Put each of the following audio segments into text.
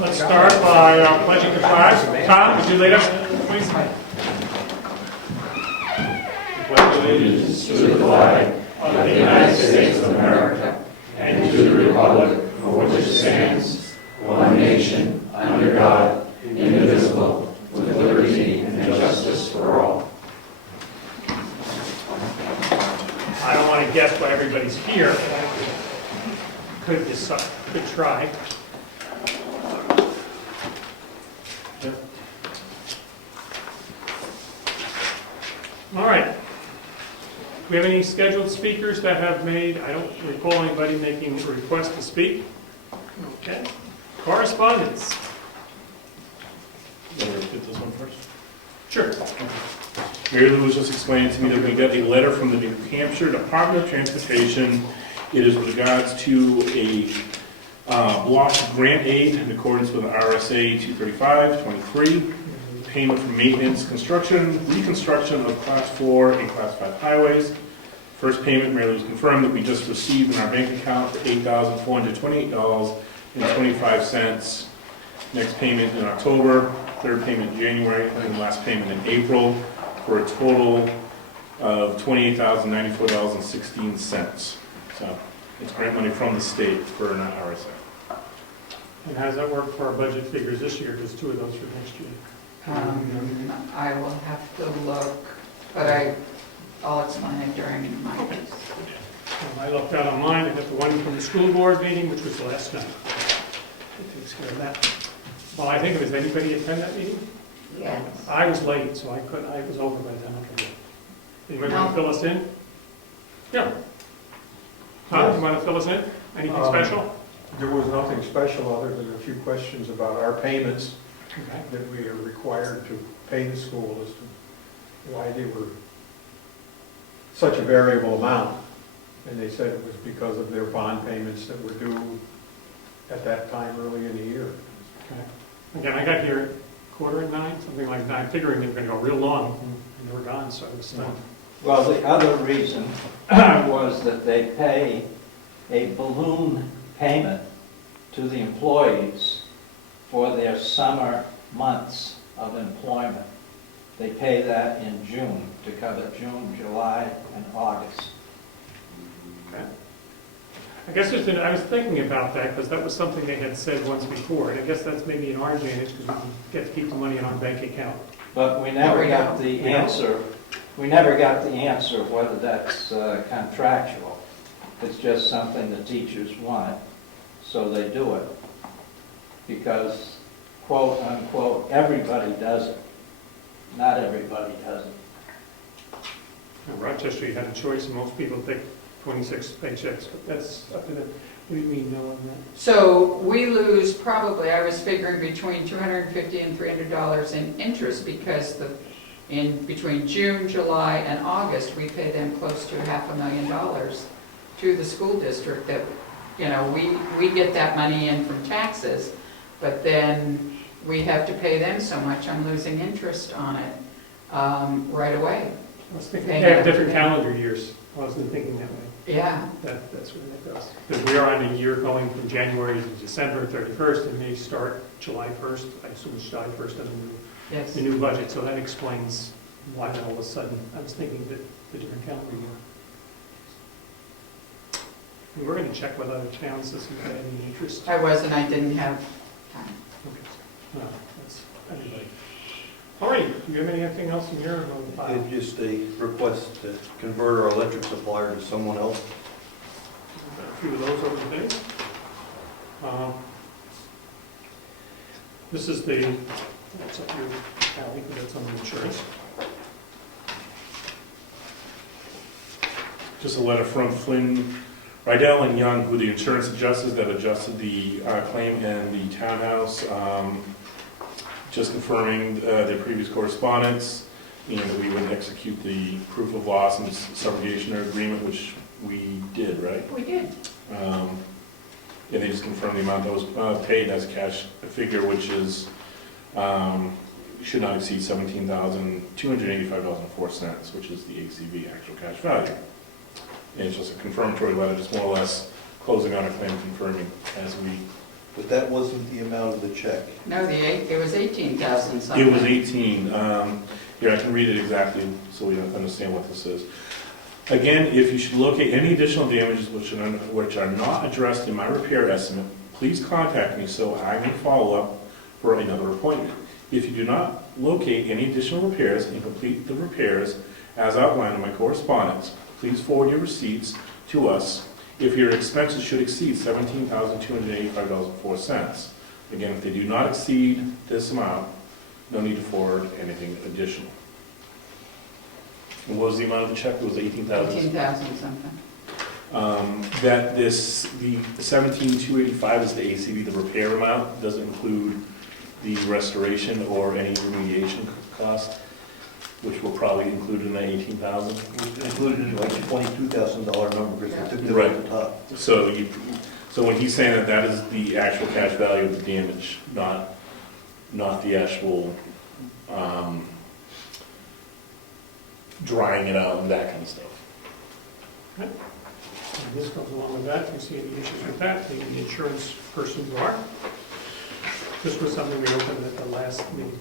Let's start by pledging the flag. Tom, would you lead us, please? Pledge allegiance to the flag of the United States of America and to the republic for which it stands, one nation, under God, indivisible, with liberty and justice for all. I don't want to guess why everybody's here, but I could try. All right. Do we have any scheduled speakers that have made, I don't recall anybody making a request to speak. Okay. Correspondence. You want to get this one first? Sure. Mary Lou was just explaining to me that we got a letter from the New Hampshire Department of Transportation. It is with regards to a block grant aid in accordance with RSA 235-23, payment for maintenance, construction, reconstruction of Class 4 and Class 5 highways. First payment, Mary Lou's confirmed that we just received in our bank account for $8,428.25. Next payment in October, third payment in January, and last payment in April, for a total of $28,094.16. So it's grant money from the state for not RSA. And how does that work for our budget figures this year? There's two of those for next year. I will have to look, but I'll explain it during my piece. I looked out online, I got the one from the school board meeting, which was last night. It takes care of that. Well, I think, does anybody attend that meeting? Yes. I was late, so I was over by the time I could. Anybody want to fill us in? Yeah. Tom, you want to fill us in? Anything special? There was nothing special other than a few questions about our payments Okay. that we are required to pay the school as to why they were such a variable amount. And they said it was because of their bond payments that were due at that time early in the year. Okay. Again, I got here at 8:45, something like that, figuring they were going to go real long, and they were gone, so I was stunned. Well, the other reason was that they pay a balloon payment to the employees for their summer months of employment. They pay that in June to cover June, July, and August. Okay. I guess I was thinking about that, because that was something they had said once before, and I guess that's maybe in our advantage, because we can get to keep the money in our bank account. But we never got the answer. We never got the answer of whether that's contractual. It's just something the teachers want, so they do it. Because, quote unquote, everybody does it. Not everybody does it. In Rochester, you had a choice, and most people take 26 paychecks, but that's up to them. What do you mean, no on that? So we lose probably, I was figuring between $250 and $300 in interest, because in between June, July, and August, we pay them close to $500,000 to the school district. That, we get that money in from taxes, but then we have to pay them so much. I'm losing interest on it right away. I was thinking they have different calendar years. I wasn't thinking that way. Yeah. That's where that goes. Because we are on a year going from January to December 31st, and they start July 1st. I assume it's July 1st of Yes. the new budget, so that explains why then all of a sudden I was thinking that the different calendar year. And we're going to check with other towns to see if they have any interest. I was, and I didn't have time. Okay. No, that's everybody. All right, do you have anything else in here? It's just a request to convert our electric supplier to someone else. A few of those over the days. This is that's up your alley, because that's on the insurance. Just a letter from Flynn, Rydell and Young, who the insurance adjusters that adjusted the claim and the Townhouse, just confirming their previous correspondence, and that we would execute the proof of loss and subrogation agreement, which we did, right? We did. And they just confirmed the amount that was paid as a cash figure, which is should not exceed $17,285.04, which is the ACV, actual cash value. And it's just a confirmatory letter, just more or less closing out a claim, confirming as we But that wasn't the amount of the check. No, it was 18,000 something. It was 18. Here, I can read it exactly so we understand what this is. Again, if you should locate any additional damages which are not addressed in my repair estimate, please contact me so I may follow up for another appointment. If you do not locate any additional repairs and complete the repairs as outlined in my correspondence, please forward your receipts to us if your expenses should exceed $17,285.04. Again, if they do not exceed this amount, no need to forward anything additional. And what was the amount of the check? It was 18,000? 18,000 something. That the 17,285 is the ACV, the repair amount, doesn't include the restoration or any remediation cost, which will probably include in that 18,000. Included in like a $22,000 number because we took that Right. at the top. So when he's saying that, that is the actual cash value of the damage, not the actual drying it out and that kind of stuff. And this comes along with that. If you see any issues with that, the insurance person you are. This was something we opened at the last meeting.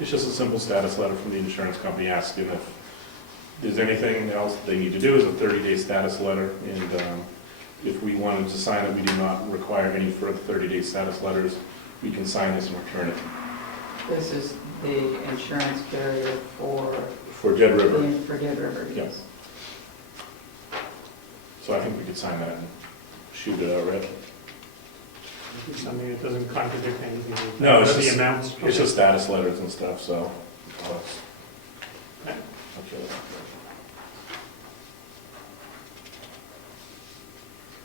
It's just a simple status letter from the insurance company asking if there's anything else they need to do. Is a 30-day status letter, and if we wanted to sign it, we do not require any further 30-day status letters. We can sign this and return it. This is the insurance carrier for Dead River. For Dead River, Yeah. yes. So I think we could sign that and shoot it out, right? Do something that doesn't contradict anything. No, it's The just- amounts. It's just status letters and stuff, so. Okay. Okay.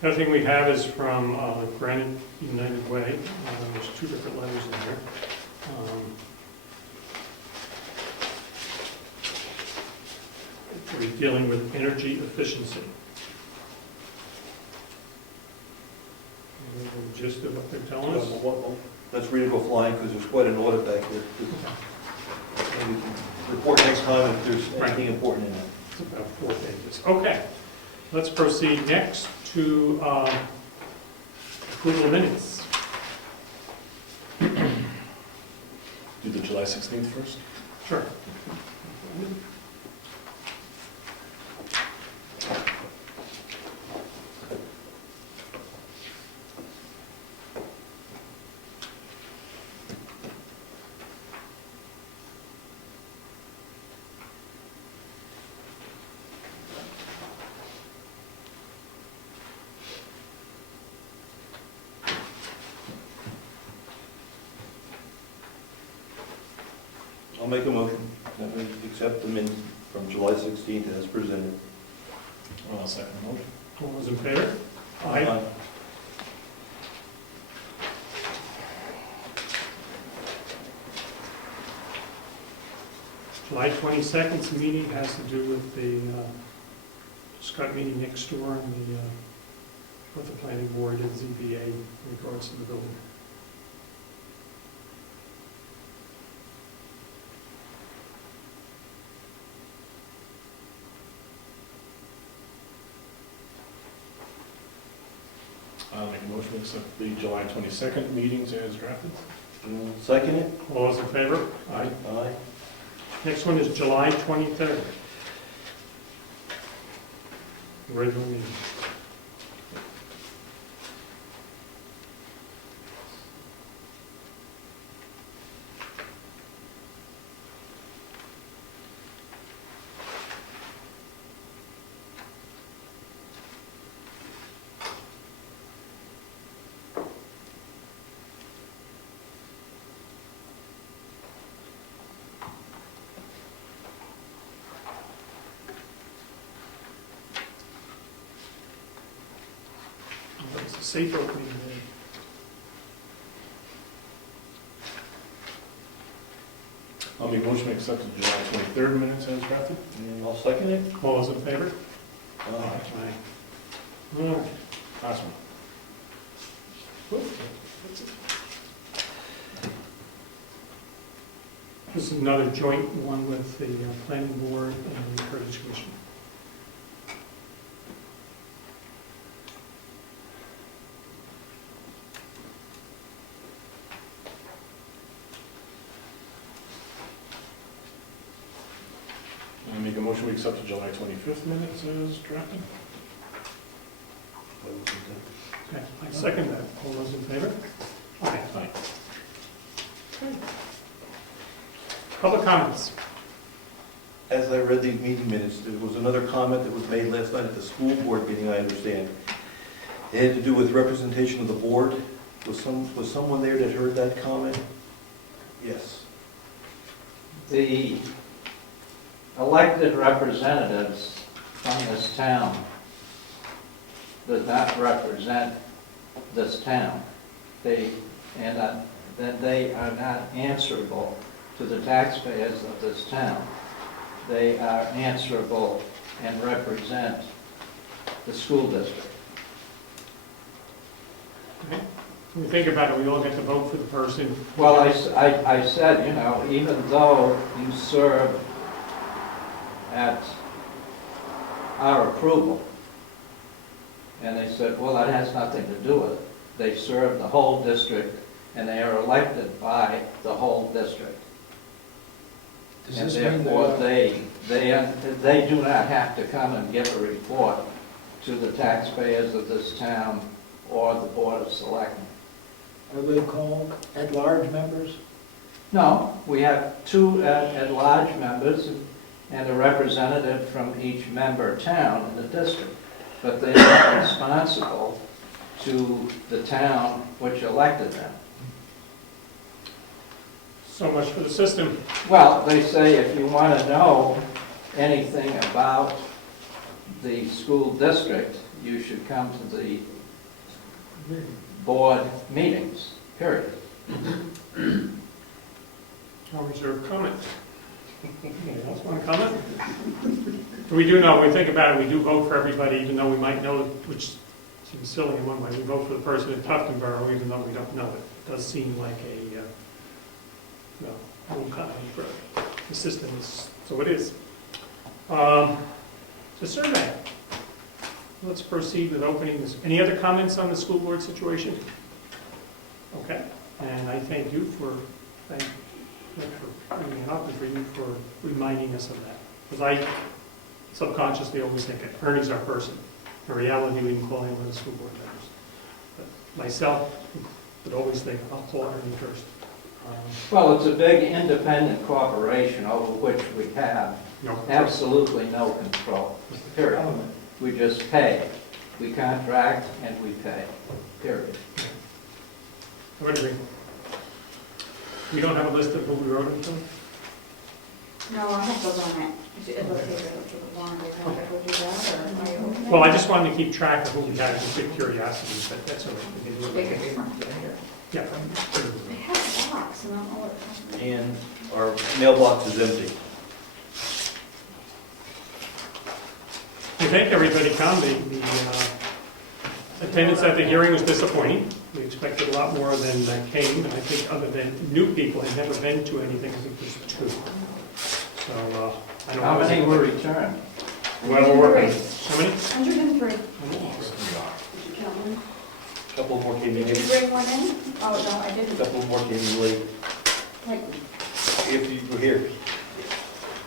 The other thing we have is from Granite United Way. There's two different letters in here. We're dealing with energy efficiency. And the gist of what they're telling us. Let's read it offline because there's quite an audit back here. Maybe we can report next time if there's anything important in it. It's about 4 pages. Okay, let's proceed next to approval of minutes. Do the July 16th first? Sure. I'll make a motion that we accept the minutes from July 16th as presented. I'll second the motion. All those in favor? Aye. July 22nd's meeting has to do with the Scott meeting next door and the, what the planning board and ZBA in regards to the building. I'll make a motion to accept the July 22nd meetings as drafted. Second it? All those in favor? Aye. Aye. Next one is July 23rd. Regular meeting. It's a safe opening day. I'll make a motion to accept the July 23rd minutes as drafted. And I'll second it. All those in favor? Aye. Aye. All right. Last one. Whoop. That's it. This is another joint one with the planning board and the Heritage Commission. I make a motion we accept the July 25th minutes as drafted. Okay, I second that. All those in favor? Aye. Aye. Okay. Public comments. As I read these meeting minutes, there was another comment that was made last night at the school board meeting, I understand. It had to do with representation of the board. Was someone there that heard that comment? Yes. The elected representatives from this town does not represent this town. That they are not answerable to the taxpayers of this town. They are answerable and represent the school district. Okay. When we think about it, we all get to vote for the person. Well, I said, you know, even though you serve at our approval, and they said, well, that has nothing to do with it. They serve the whole district, and they are elected by the whole district. And therefore, they do not have to come and give a report to the taxpayers of this town or the Board of Selectmen. Are they called at-large members? No, we have two at-large members and a representative from each member town in the district. But they are responsible to the town which elected them. So much for the system. Well, they say if you want to know anything about the school district, you should come to the board meetings, period. I'll reserve comment. Anyone else want to comment? We do know, when we think about it, we do vote for everybody, even though we might know, which seems silly in one way, we vote for the person in Tuftonboro, even though we don't know it. It does seem like a, for the system is, so it is. The survey. Let's proceed with opening this. Any other comments on the school board situation? Okay, and I thank you for bringing it up and for you for reminding us of that. Because I subconsciously always think Ernie's our person. In reality, we can call him one of the school board members. But myself would always think, I'll call Ernie first. Well, it's a big independent corporation over which we have absolutely no control, period. We just pay. We contract and we pay, period. I would agree. We don't have a list of who we wrote it to? No, I have the limit. Is it located to the one? Is that what you got, or are you opening? Well, I just wanted to keep track of who we had, just out of curiosity, but that's all right. We can do They it. could be marked later. Yeah. They have a box, and I don't know what it comes And our mailbox is empty. We thank everybody come. The attendance at the hearing was disappointing. We expected a lot more than came, and I think other than new people had never been to anything, I think there's two. So, I don't know. How many were returned? Well, we're working. How many? 103. Did you count them? A couple more came in Did you late. bring one in? Oh, no, I A didn't. couple more came in late. Like, If you were here,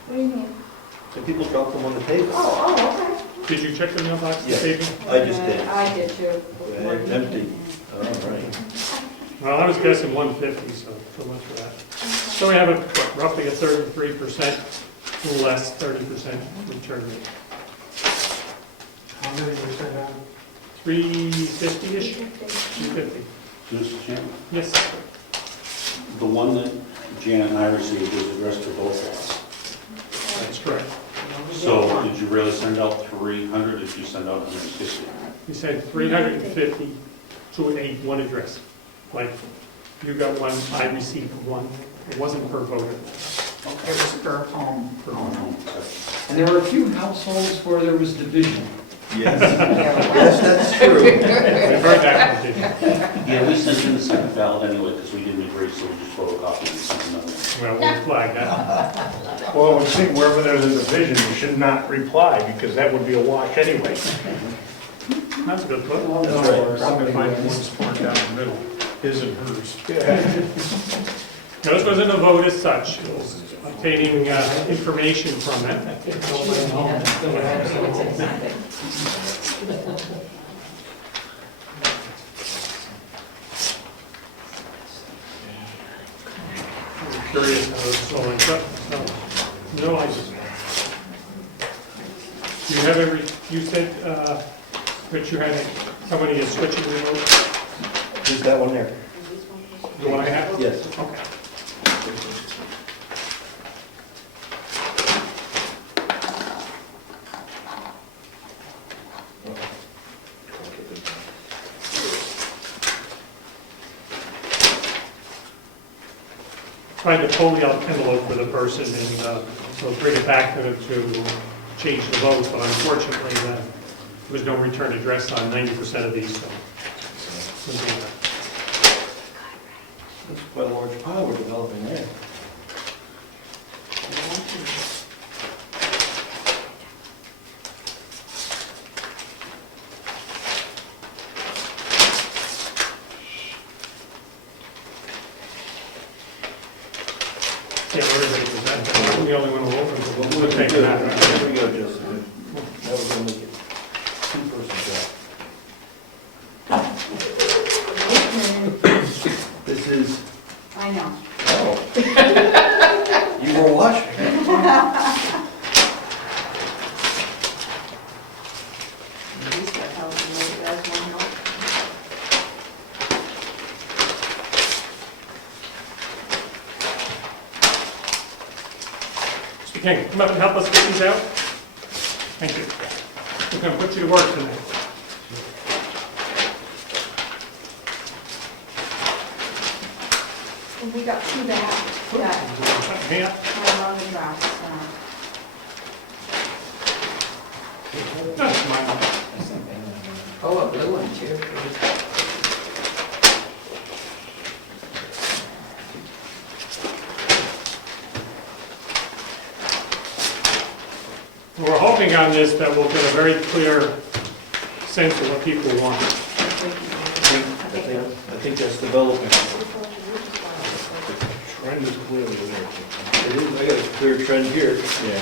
what do you mean? some people dropped them on the table. Oh, Did you check the mailbox Yes. this evening? okay. I just did. I did too. Yeah, it's empty. All right. Well, I was guessing 150, so much for that. So we have roughly a 33%, a little less, 30% return rate. How many were sent out? 350-ish? 350. 350. Mr. Chairman, Yes. the one that Janet and I received was addressed to both of us. That's correct. So did you really send out 300, or did you send out 150? We said 350 to one address. Like, you got one, I received one. It wasn't per voter. It was per home. Per voter. And there were a few households where there was division. Yes. Yes, that's true. We've heard that one, didn't we? Yeah, we sent in the second ballot anyway, because we didn't agree, so we just photocopied and sent another. Well, we'll flag that. Well, I would think wherever there's a division, you should not reply, because that would be a wash anyway. That's a good put. That's right. Probably find one spot down the middle, his and hers. No, this wasn't a vote as such, it was obtaining information from it. I'm curious how this all ends up, so, no, I just. Do you have every, you said, that you had somebody is switching the vote? Is that one there? Do I have? Yes. Okay. Tried to pull the envelope for the person and so bring it back to change the vote, but unfortunately, there was no return address on 90% of these, so. we'll do that. That's quite a large pile we're developing there. Yeah, where is it? Is that, I'm the only one who opened it. We'll take that. There we go, Justin. That was gonna make it two-person job. This is, I know. oh. You were watching. He's got help, and maybe that's one help. Mr. King, come up and help us get these out. Thank you. We're going to put you to work tonight. And we got two back, that Yeah. are on the drafts, That's mine. Oh, a blue one too. We're hoping on this that we'll get a very clear sense of what people want. I think that's developing. Trend is clearly there. It is, I got a clear trend here. Yeah.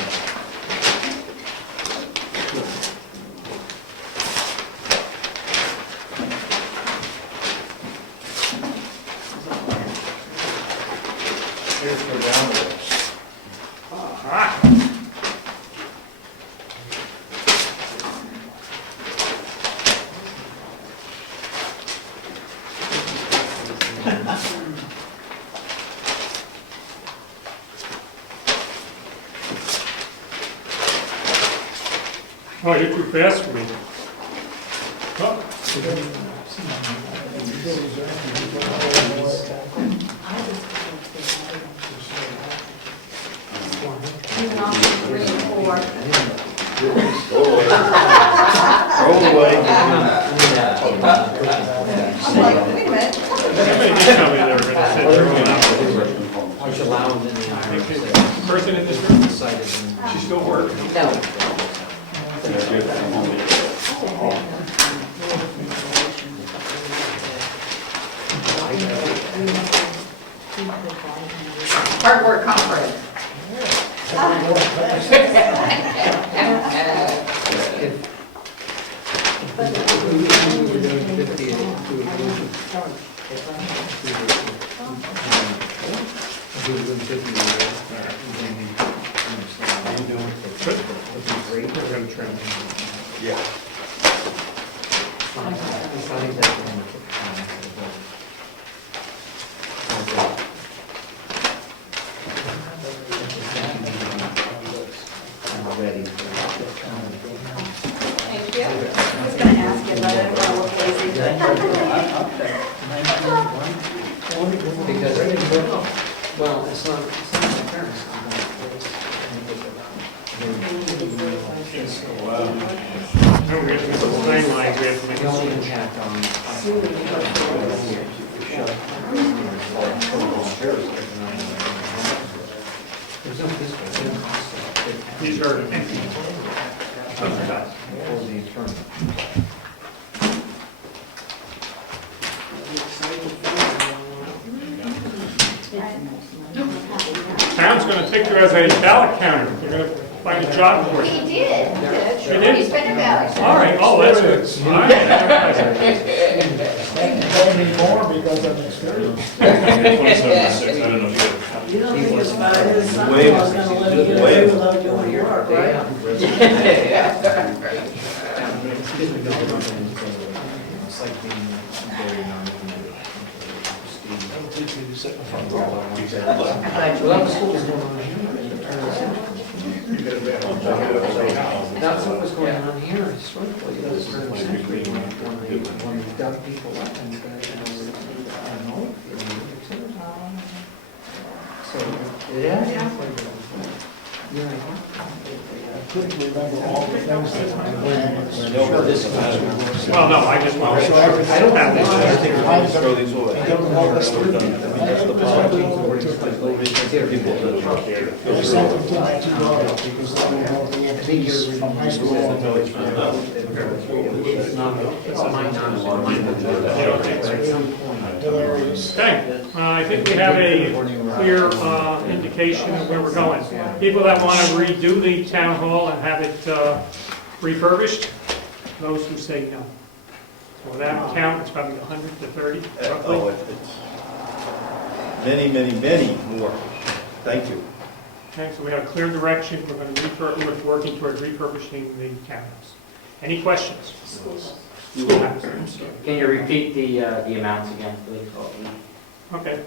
Here's go down there. Ah. Oh, you're too fast for me. Oh. Even on 3 and 4. Roll away. I'm like, wait a minute. Somebody did tell me they were going to send her one. Which allowed in the Person in this room? cited in. She's still working. No. Hard work, comrade. We're going to trim. Yeah. Ready. Thank you. I was gonna ask you, but I don't want to look lazy. Because, well, it's not my parents. Wow. No, we have to put the timelines, we have to make The only a impact on. There's no physical, it didn't cost us. These are, For the internal. town's gonna take you as a ballot counter. You're gonna find a job for you. He did. You did? He's been a ballot. All right, oh, that's good. All right. Thank me more because I'm experienced. 27 to 6, I don't know. You don't think his father, his son-in-law Wait. is gonna let you get away without doing your work, right? It's like being very non-committed. Well, the school's going on here. That's what was going on here historically. It was during the century when they dug people up and, so, yeah. I couldn't remember all the things that Well, no, I just want to. So everything- I think we're going to throw these away. I don't know what's We're done. I mean, that's the problem. I sent them to my two daughters because they don't know the antiques from high school. It's not, it's mine, Hilarious. Okay, I think we have a clear indication of where we're going. People that want to redo the town hall and have it refurbished, those who say no. So without count, it's probably 100 to 30, roughly. Oh, it's many, many, many more. Thank you. Okay, so we have a clear direction. We're going to we're working towards refurbishing the townhouse. Any questions? Schoolhouse, I'm sorry. Can you repeat the amounts again, please? Okay.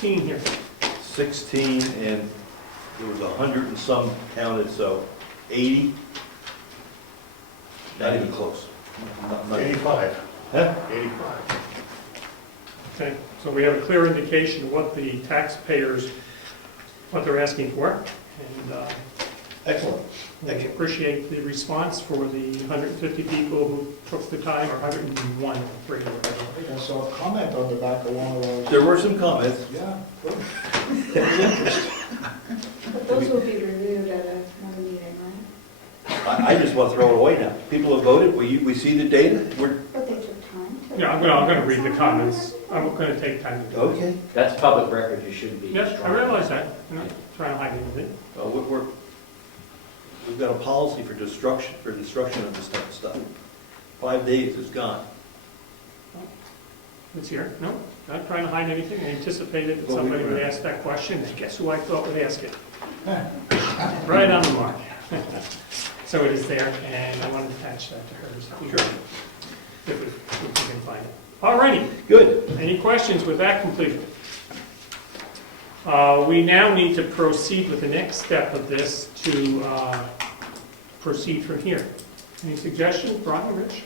Here. 16, and there was 100 and some counted, so 80? Not even close. Not even. 85. Huh? 85. Okay, so we have a clear indication of what the taxpayers, what they're asking for. And Excellent. we appreciate the response for the 150 people who took the time, or 101, or whatever. I saw a comment on the back of one of those. There were some comments. Yeah, good. But those will be reviewed at another meeting, right? I just want to throw it away now. People have voted, we see the data, But they took time to. Yeah, I'm going to read the comments. I'm going to take time to do it. okay. That's public record, you shouldn't be. Yes, I realize that. I'm not trying to hide anything. Well, we've got a policy for destruction of this type of stuff. 5 days is gone. It's here. No, not trying to hide anything. I anticipated that somebody would ask that question. And guess who I thought would ask it? Right on the mark. So it is there, and I want to attach that to hers. Sure. If we can find it. All righty. Good. Any questions with that completed? We now need to proceed with the next step of this to proceed from here. Any suggestions, Brian, Rich?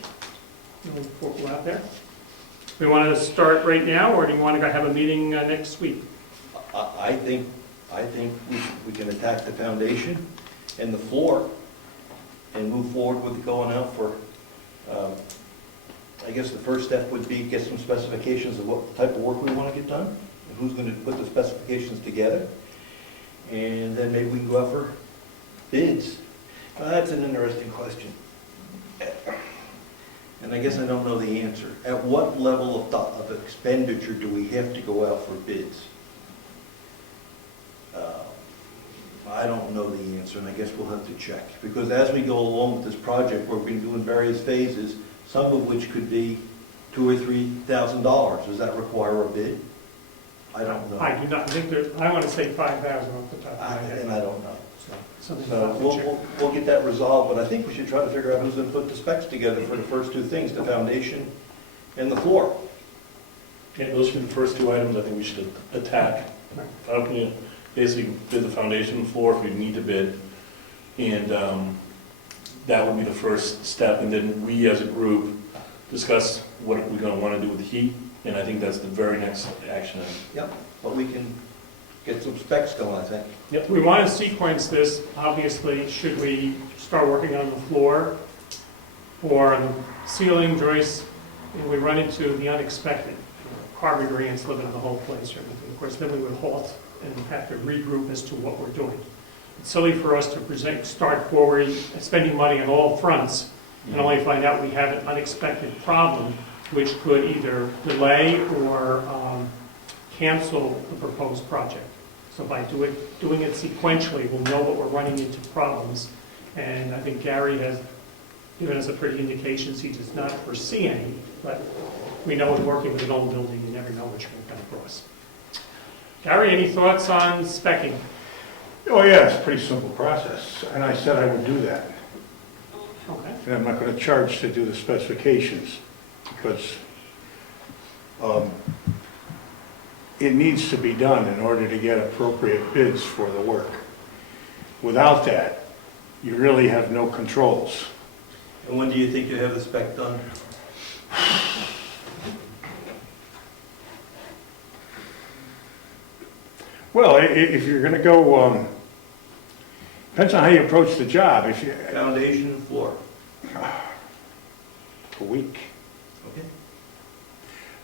Any people out there? We want to start right now, or do you want to have a meeting next week? I think we can attack the foundation and the floor and move forward with going out for, I guess the first step would be get some specifications of what type of work we want to get done, and who's going to put the specifications together, and then maybe we can go out for bids. That's an interesting question. And I guess I don't know the answer. At what level of expenditure do we have to go out for bids? I don't know the answer, and I guess we'll have to check. Because as we go along with this project, we're going to do in various phases, some of which could be $2,000 or $3,000. Does that require a bid? I don't know. I do not think there, I want to say 5,000 off the top of my head. And I don't know. Something So about the check. we'll get that resolved, but I think we should try to figure out who's going to put the specs together for the first two things, the foundation and the floor. Yeah, those are the first two items I think we should attack. How can you basically bid the foundation floor if we need to bid? And that would be the first step, and then we as a group discuss what we're gonna wanna do with the heat, and I think that's the very next action item. Yep, but we can get some specs going, I think. If we want to sequence this, obviously, should we start working on the floor or the ceiling joists, and we run into the unexpected, carpentry ants living in the whole place or anything, of course, then we would halt and have to regroup as to what we're doing. It's silly for us to start forward, spending money on all fronts, and only find out we have an unexpected problem, which could either delay or cancel the proposed project. So by doing it sequentially, we'll know what we're running into problems. And I think Gary has given us a pretty indications he does not foresee any, but we know in working with an old building, you never know what you're going to come across. Gary, any thoughts on specking? Oh, yeah, it's a pretty simple process, and I said I would do that. Okay. And I'm not going to charge to do the specifications, because it needs to be done in order to get appropriate bids for the work. Without that, you really have no controls. And when do you think you have the spec done? Well, if you're going to go, depends on how you approach the job. If you Foundation, floor. a week Okay.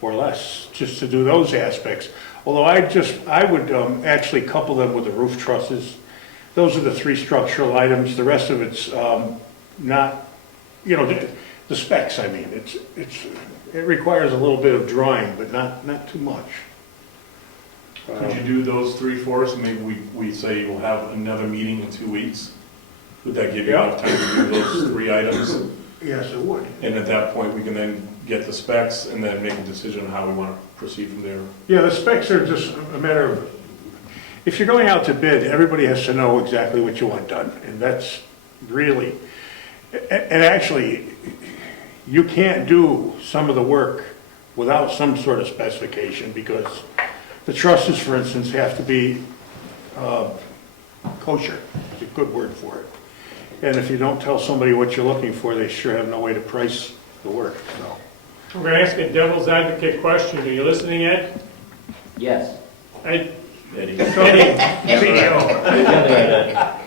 or less, just to do those aspects. Although I would actually couple them with the roof trusses. Those are the three structural items. The rest of it's not, you know, the specs. I mean, it requires a little bit of drawing, but not too much. Could you do those three for us, and maybe we say we'll have another meeting in 2 weeks? Would that give you enough time to do those three items? Yes, it would. And at that point, we can then get the specs and then make a decision on how we want to proceed from there. Yeah, the specs are just a matter of, if you're going out to bid, everybody has to know exactly what you want done. And that's really, and actually, you can't do some of the work without some sort of specification, because the trusses, for instance, have to be kosher. It's a good word for it. And if you don't tell somebody what you're looking for, they sure have no way to price the work, so. We're going to ask a devil's advocate question. Are you listening, Ed? Yes. Ed? Eddie?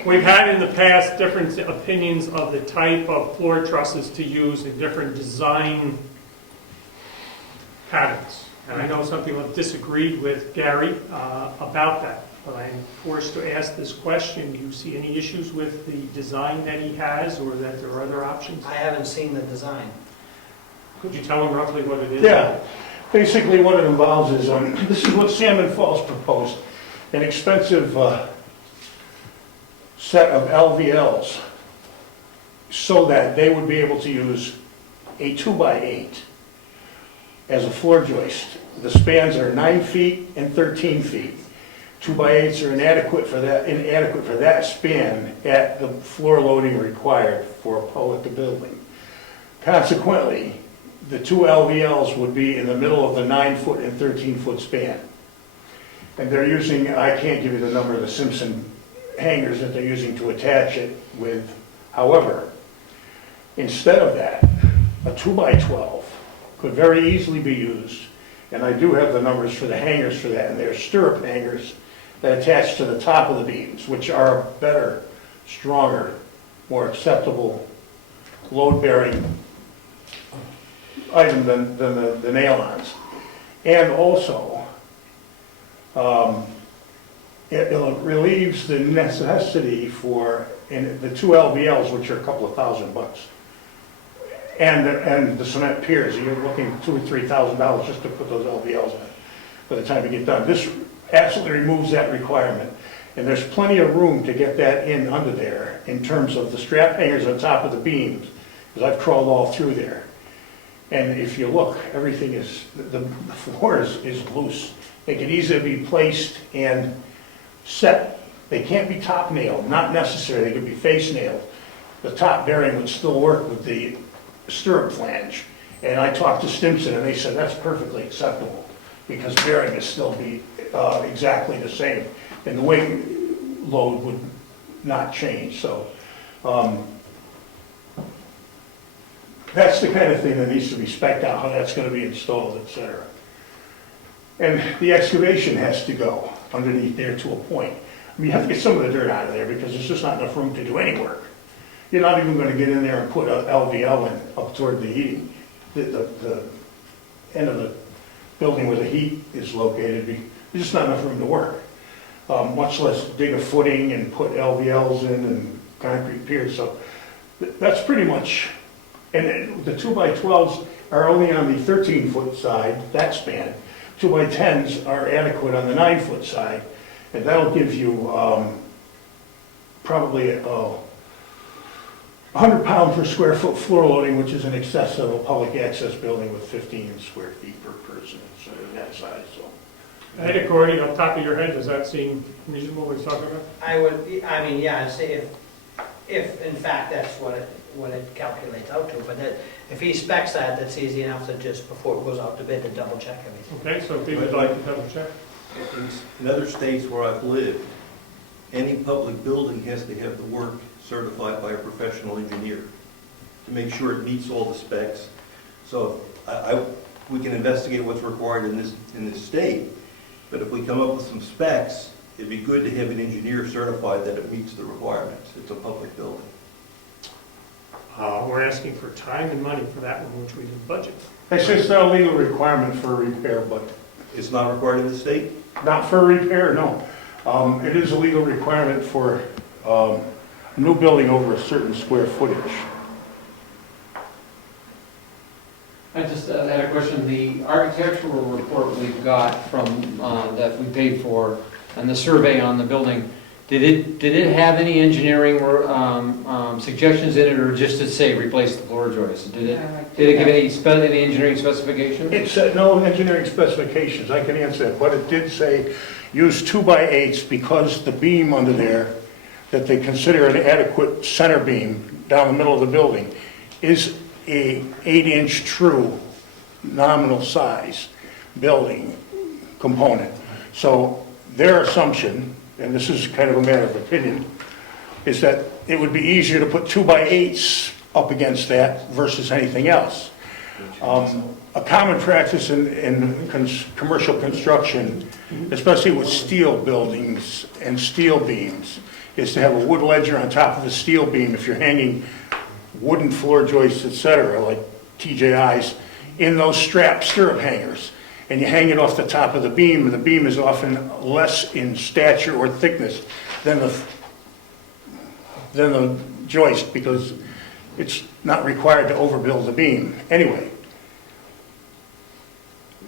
We've had in the past different opinions of the type of floor trusses to use in different design patterns. And I know some people have disagreed with Gary about that, but I'm forced to ask this question. Do you see any issues with the design that he has, or that there are other options? I haven't seen the design. Could you tell him roughly what it is? Yeah, basically what it involves is, this is what Salmon Falls proposed, an expensive set of LVLs, so that they would be able to use a 2x8 as a floor joist. The spans are 9 feet and 13 feet. 2x8s are inadequate for that span at the floor loading required for a Poet the building. Consequently, the two LVLs would be in the middle of the 9-foot and 13-foot span. And they're using, I can't give you the number of the Simpson hangers that they're using to attach it with. However, instead of that, a 2x12 could very easily be used, and I do have the numbers for the hangers for that, and they're stirrup hangers that attach to the top of the beams, which are a better, stronger, more acceptable load-bearing item than the nail-ons. And also, it relieves the necessity for the two LVLs, which are a couple of $1,000, and the cement piers. You're looking $2,000 or $3,000 just to put those LVLs in by the time you get done. This absolutely removes that requirement, and there's plenty of room to get that in under there in terms of the strap hangers on top of the beams, because I've crawled all through there. And if you look, everything is, the floor is loose. They can easily be placed and set. They can't be top nailed, not necessary. They could be face nailed. The top bearing would still work with the stirrup flange. And I talked to Stimson, and they said that's perfectly acceptable, because bearing is still be exactly the same, and the weight load would not change. So That's the kind of thing that needs to be spec'd out, how that's gonna be installed, et cetera. And the excavation has to go underneath there to a point. I mean, you have to get some of the dirt out of there because there's just not enough room to do any work. You're not even gonna get in there and put a LVL in up toward the heating, the end of the building where the heat is located. There's just not enough room to work. Much less dig a footing and put LVLs in and concrete piers. So that's pretty much, and the 2x12s are only on the 13-foot side, that span. 2x10s are adequate on the 9-foot side, and that'll give you probably 100 pound per square foot floor loading, which is in excess of a public access building with 15 square feet per person, so that size. So. Ed, according off the top of your head, does that seem reasonable what he's talking about? I mean, yeah, I'd say if in fact that's what it calculates out to, but that, if he specs that, that's easy enough to just, before it goes out to bid, to double check everything. Okay, so if you would like to double check. In other states where I've lived, any public building has to have the work certified by a professional engineer to make sure it meets all the specs. So we can investigate what's required in this state, but if we come up with some specs, it'd be good to have an engineer certified that it meets the requirements. It's a public building. We're asking for time and money for that one, which we didn't budget. It's just not a legal requirement for repair, but It's not required in the state? not for repair, no. It is a legal requirement for a new building over a certain square footage. I just had a question. The architectural report we got from, that we paid for, and the survey on the building, did it have any engineering suggestions in it, or just to say replace the floor joists? Did it give any engineering specifications? It said no engineering specifications, I can answer that, but it did say use 2x8s because the beam under there, that they consider an adequate center beam down the middle of the building, is a 8-inch true nominal size building component. So their assumption, and this is kind of a matter of opinion, is that it would be easier to put 2x8s up against that versus anything else. A common practice in commercial construction, especially with steel buildings and steel beams, is to have a wood ledger on top of the steel beam if you're hanging wooden floor joists, etc., like TJIs, in those stirrup hangers. And you hang it off the top of the beam, and the beam is often less in stature or thickness than the joist, because it's not required to overbuild the beam. Anyway,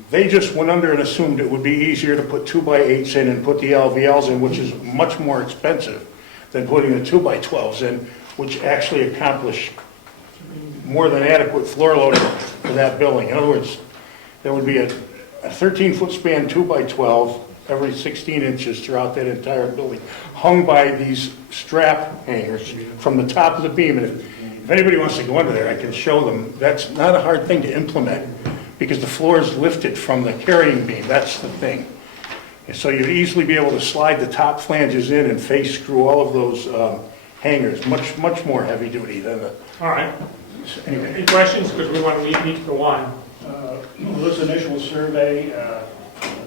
they just went under and assumed it would be easier to put 2x8s in and put the LVLs in, which is much more expensive than putting the 2x12s in, which actually accomplish more than adequate floor loading for that building. In other words, there would be a 13-foot span 2x12 every 16 inches throughout that entire building, hung by these strap hangers from the top of the beam. And if anybody wants to go under there, I can show them. That's not a hard thing to implement because the floor is lifted from the carrying beam. That's the thing. And so you'd easily be able to slide the top flanges in and face screw all of those hangers. Much more heavy duty than the... All right. Anyway. Any questions? Because we need to go on. Will this initial survey,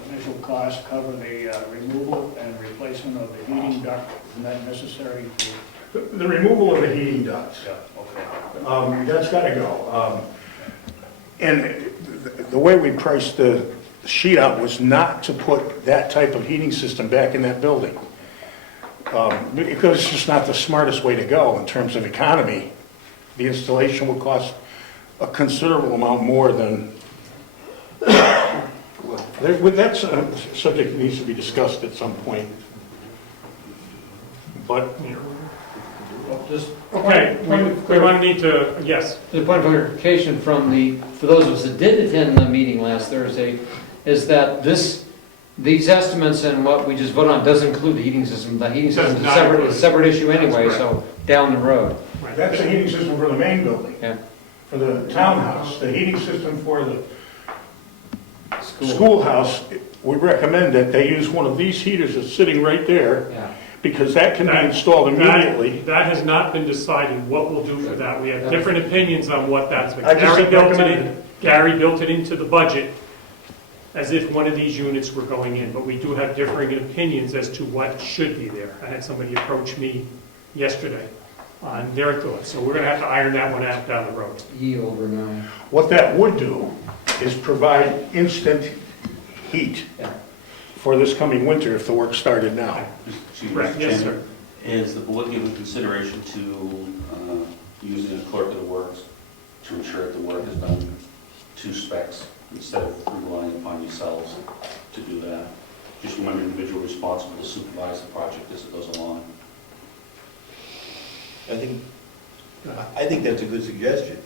initial cost cover the removal and replacement of the heating duct? Isn't that necessary to? The removal of the heating ducts. Yeah, okay. That's got to go. And the way we priced the sheet out was not to put that type of heating system back in that building. Because it's just not the smartest way to go in terms of economy. The installation will cost a considerable amount more than... That's a subject that needs to be discussed at some point. But... Just Okay, we want to need to, yes. the point of clarification for those of us that did attend the meeting last Thursday, is that these estimates and what we just voted on does include the heating system. The heating system is a separate issue anyway, so down the road. That's the heating system for the main building. Yeah. For the townhouse. The heating system for the schoolhouse, we recommend that they use one of these heaters that's sitting right there, Yeah. because that can be installed immediately. That has not been decided what we'll do for that. We have different opinions on what that's. I just recommend it. Gary built it into the budget as if one of these units were going in, but we do have differing opinions as to what should be there. I had somebody approach me yesterday on their thoughts, so we're gonna have to iron that one out down the road. E over 9. What that would do is provide instant heat for this coming winter if the work started now. Excuse me, Correct. Mr. Yes, Chairman. Is the board giving consideration to using a clerk of the works to ensure that the work is done to specs instead of relying upon yourselves to do that? Just one individual responsible to supervise the project as it goes along. I think that's a good suggestion.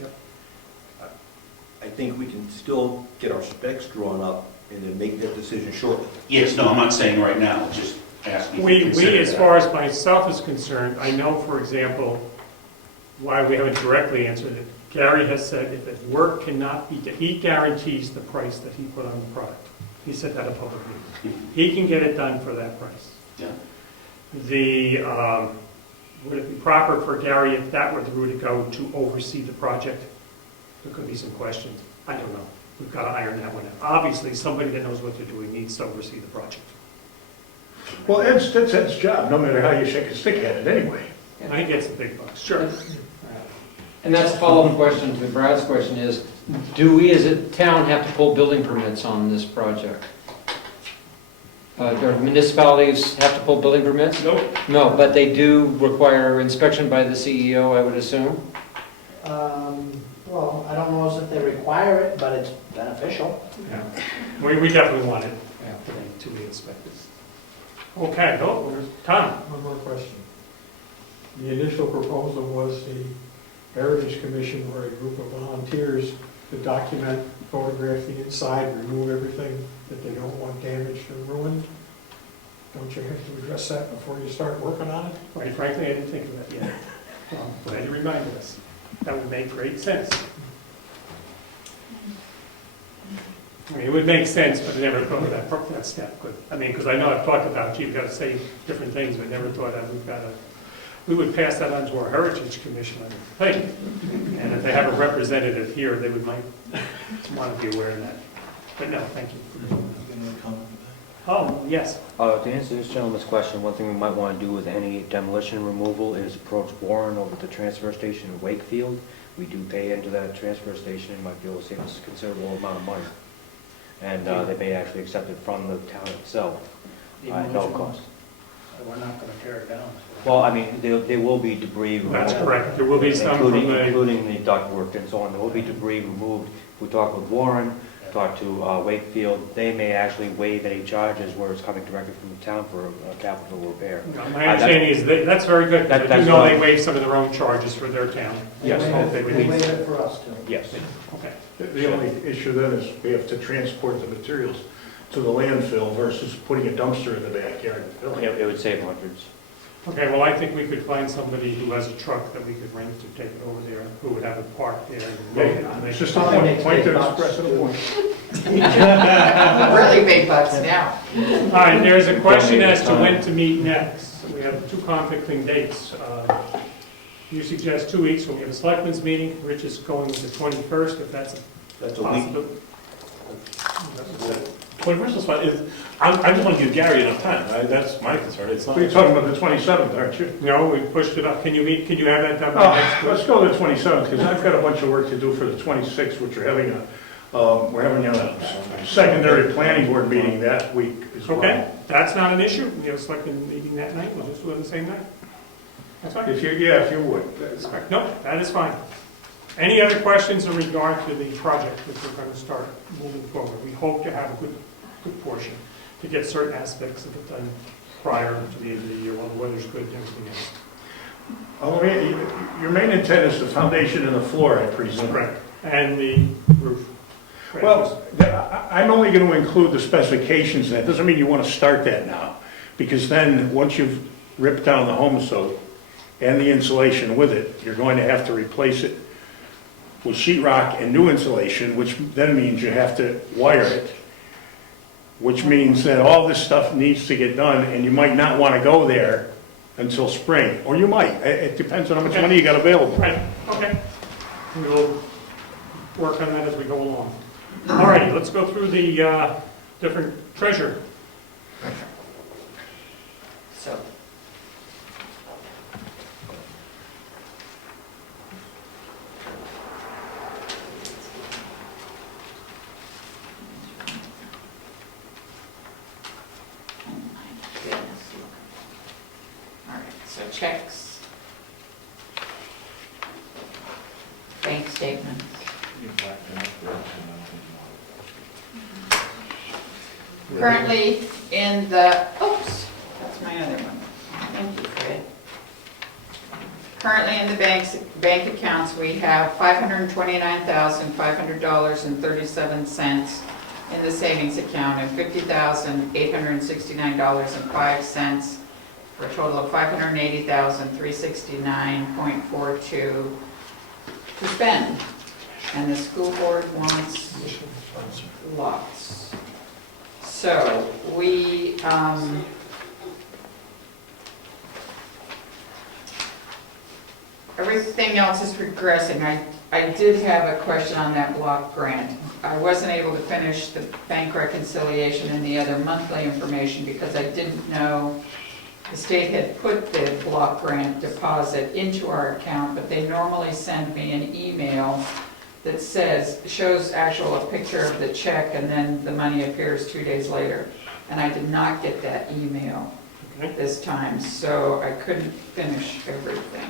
I think we can still get our specs drawn up and then make that decision shortly. Yes, no, I'm not saying right now, just asking. We, as far as myself is concerned, I know, for example, why we haven't directly answered it. Gary has said if the work cannot be, he guarantees the price that he put on the product. He said that in public meeting. He can get it done for that price. Yeah. Would it be proper for Gary, if that were the route to go, to oversee the project? There could be some questions. I don't know. We've got to iron that one out. Obviously, somebody that knows what they're doing needs to oversee the project. Well, that's Ed's job, no matter how you shake a stick at it anyway. And he gets the big bucks, sure. And that's a follow-up question to Brad's question is, do we as a town have to pull building permits on this project? Do municipalities have to pull building permits? Nope. No, but they do require inspection by the CEO, I would assume? Well, I don't know as if they require it, but it's beneficial. Yeah. We definitely want it to be inspected. Okay, Tom. One more question. The initial proposal was the Heritage Commission or a group of volunteers to document, photograph the inside, remove everything that they don't want damaged or ruined. Don't you have to address that before you start working on it? Quite frankly, I didn't think of that yet. Well, glad you reminded us. That would make great sense. I mean, it would make sense, but I never thought of that step. I mean, because I know I've talked about, gee, we've got to say different things, but never thought that we would pass that on to our Heritage Commission, I think. And if they have a representative here, they might want to be aware of that. But no, thank you. Oh, yes. To answer this gentleman's question, one thing we might want to do with any demolition removal is approach Warren over at the transfer station in Wakefield. We do pay into that transfer station and might be able to save us a considerable amount of money. And they may actually accept it from the town itself at no cost. We're not going to tear it down. Well, I mean, there will be debris removed. That's correct. There will be some including the ductwork and so on. There will be debris removed. If we talk with Warren, talk to Wakefield, they may actually waive any charges where it's coming directly from the town for a capital repair. No, my understanding is that's very good. I do know they waive some of their own charges for their town. Yes. They waive it for us too. Yes. Okay. The only issue then is we have to transport the materials to the landfill versus putting a dumpster in the backyard. It would save hundreds. Okay, well, I think we could find somebody who has a truck that we could rent to take it over there, who would have it parked there. It's just a point to express a point. Really big bucks now. All right, there's a question as to when to meet next. We have two conflicting dates. You suggest 2 weeks when we have a selectmen's meeting. Rich is going with the 21st, if that's a week. possible. Well, first of all, I just want to give Gary enough time. That's my concern. It's not. You're talking about the 27th, aren't you? No, we pushed it up. Can you have that done by next week? Let's go to the 27th, because I've got a bunch of work to do for the 26th, which we're having a secondary planning board meeting that week as well. Okay, that's not an issue. We have a selectmen meeting that night. We'll just do it the same night. That's fine. If you would. No, that is fine. Any other questions in regard to the project that we're going to start moving forward? We hope to have a good portion to get certain aspects of it done prior to the end of the year while the weather's good and everything else. Your main intent is the foundation and the floor, I presume. Correct. And the roof. Well, I'm only going to include the specifications. That doesn't mean you want to start that now, because then once you've ripped down the home so and the insulation with it, you're going to have to replace it with sheetrock and new insulation, which then means you have to wire it, which means that all this stuff needs to get done, and you might not want to go there until spring, or you might. It depends on how much money you got available. Right, okay. We'll work on that as we go along. All righty, let's go through the different treasure. So, all right, so checks, bank statements. Currently in the, oops, that's my other one. Thank you, Fred. Currently in the bank accounts, we have $529,500.37 in the savings account and $50,869.05 for a total of $580,369.42 to spend. And the school board wants lots. So we, everything else is progressing. I did have a question on that block grant. I wasn't able to finish the bank reconciliation and the other monthly information because I didn't know the state had put the block grant deposit into our account, but they normally send me an email that shows a picture of the check, and then the money appears 2 days later. And I did not get that email this time, so I couldn't finish everything.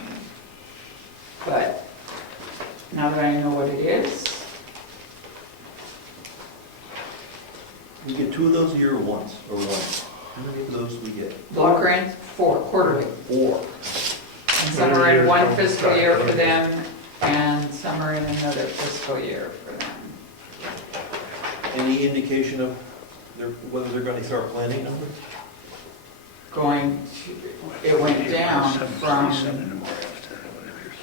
But now that I know what it is, We get 2 of those a year or once, or one? How many of those do we get? block grant, 4 quarterly. 4. And some are in one fiscal year for them, and some are in another fiscal year for them. Any indication of whether they're going to start planning on it? It went down from,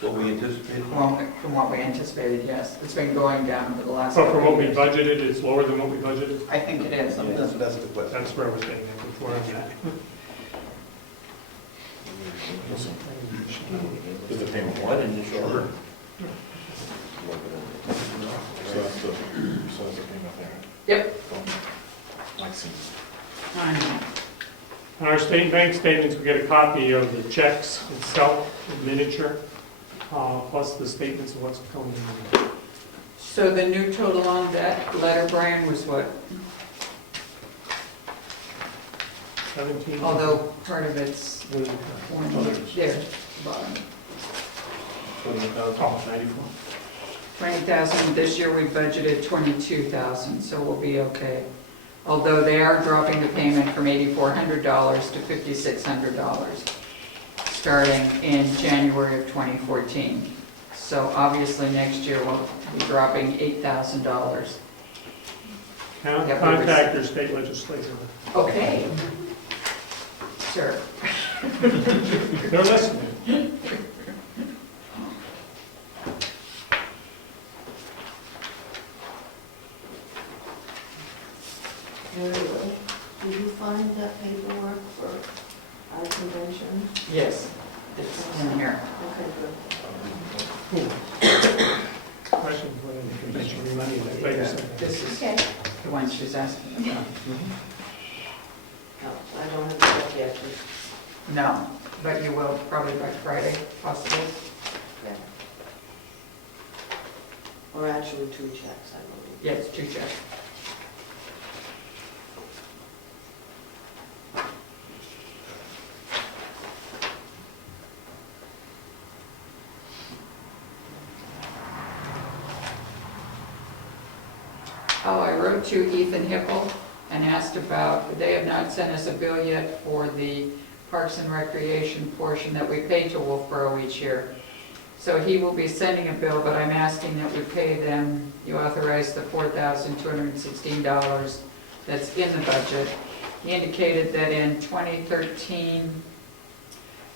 What we anticipated? well, from what we anticipated, yes. It's been going down over the last So couple from what of we years. budgeted, it's lower than what we budgeted? I think it is. That's the question. That's where I was getting at before. Is the payment Why didn't you show her? So that's the payment there. Yep. Like see. I know. On our state bank statements, we get a copy of the checks itself, in miniature, plus the statements of what's going on. So the new total on that letter, Brian, was what? 17. Although part of it's there, bottom. 94. 20,000, this year we budgeted 22,000, so we'll be okay. Although they are dropping the payment from $8,400 to $5,600, starting in January of 2014. So obviously next year we'll be dropping $8,000. Contact your state legislature. Okay. Sure. They're listening. Anyway, did you find that paperwork for our convention? Yes, it's in here. Okay, good. Question for the convention money that they said. This is Okay. the one she's asking about. No, I don't have the check yet, just, No, but you will probably by Friday, possibly. yeah. Or actually 2 checks, I believe. Yes, 2 checks. Oh, I wrote to Ethan Hippel and asked about, they have not sent us a bill yet for the Parks and Recreation portion that we pay to Wolfeboro each year. So he will be sending a bill, but I'm asking that we pay them, you authorize the $4,216 that's in the budget. He indicated that in 2013,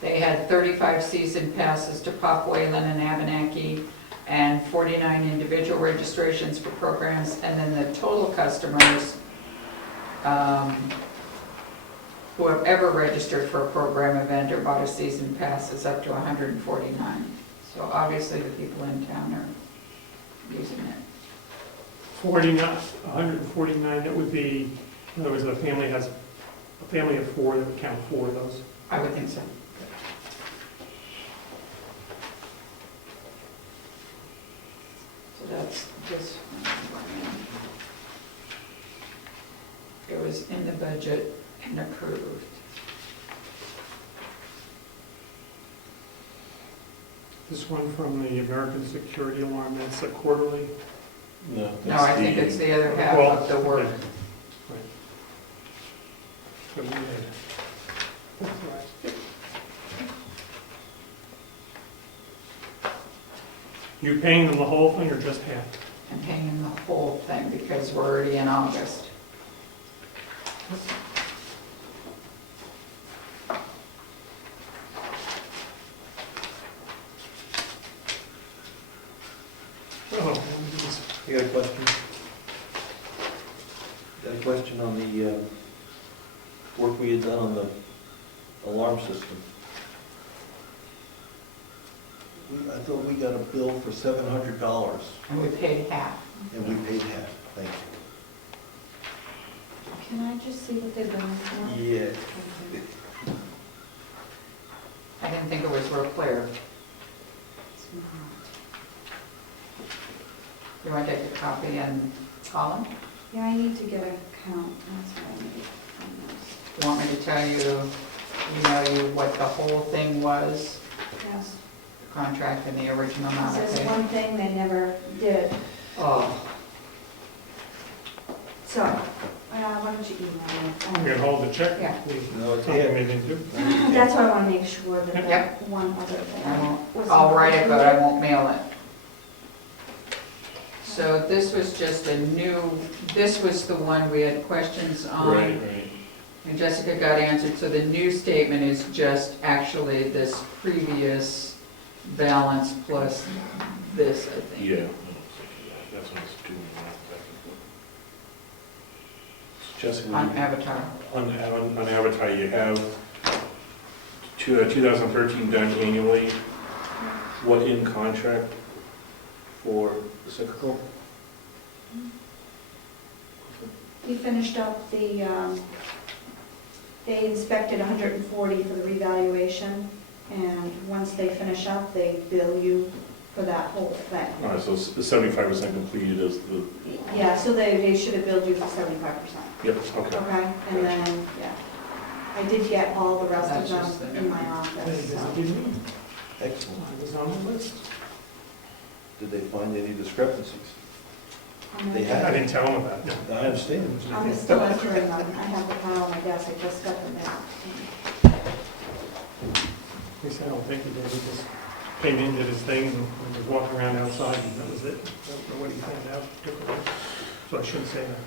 they had 35 season passes to Pop Whalen and Abenaki, and 49 individual registrations for programs, and then the total customers who have ever registered for a program event or bought a season pass is up to 149. So obviously the people in town are using it. 149, that would be, in other words, a family of 4, that would count 4 of those. I would think so. So that's this one. It was in the budget and approved. This one from the American Security Alarm, that's a quarterly. No, No, I think it's the other half Well, of the work. Right. So we had- that's right. You paying them the whole thing or just half? I'm paying the whole thing because we're already in August. Oh, You got a question? Got a question on the work we had done on the alarm system. I thought we got a bill for $700, And we paid half. and we paid half. Thank Can I just see what they've done for? you. Yeah. I didn't think it was real clear. It's not. You want to take a copy and call them? Yeah, I need to get a count, that's what I need on this. You want me to tell you, email you what the whole thing was, Yes. the contract and the original amount I There's paid? one thing they never did, Oh, so, why don't you email I'm me? going to hold the check. Yeah. No, it's Something half. they didn't do. That's why I want to make sure that Yep. that one other thing. I won't, was I'll write it, but I included. won't mail it. So this was just a new, this was the one we had questions on. Right. And Jessica got answered, so the new statement is just actually this previous balance plus this, I think. Yeah. That's what it's doing. Jessica, On Avatar. on Avatar, you have 2013 done annually. What in contract for the cyclical? We finished up the, they inspected 140 for the revaluation, and once they finish up, they bill you for that whole thing. All right, so 75% completed is the, Yeah, so they should have billed you for 75%. yep, okay. Okay, and then, yeah. I did get all the rest That's of just them the in my difference. office, so. Excellent. It was on the list. Did they find any discrepancies? I'm They gonna- had- I didn't tell them about it. I understand. I'm still entering them. I have the file on my desk, I just got them back. He said, I don't think he did, he just came in, did his thing, and was walking around outside, and that was it. I don't know what he found out differently, so I shouldn't say that.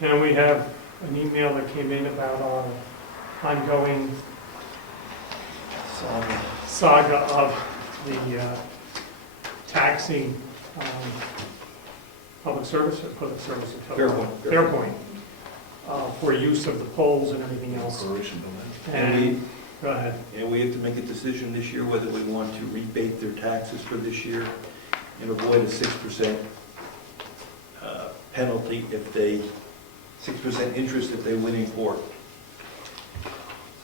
And we have an email that came in about our ongoing saga of the taxing public service or Fairpoint. Fairpoint, for use of the poles and everything else. Operation domain. And, go ahead. And we have to make a decision this year whether we want to rebate their taxes for this year and avoid a 6% penalty if they, 6% interest if they win in court.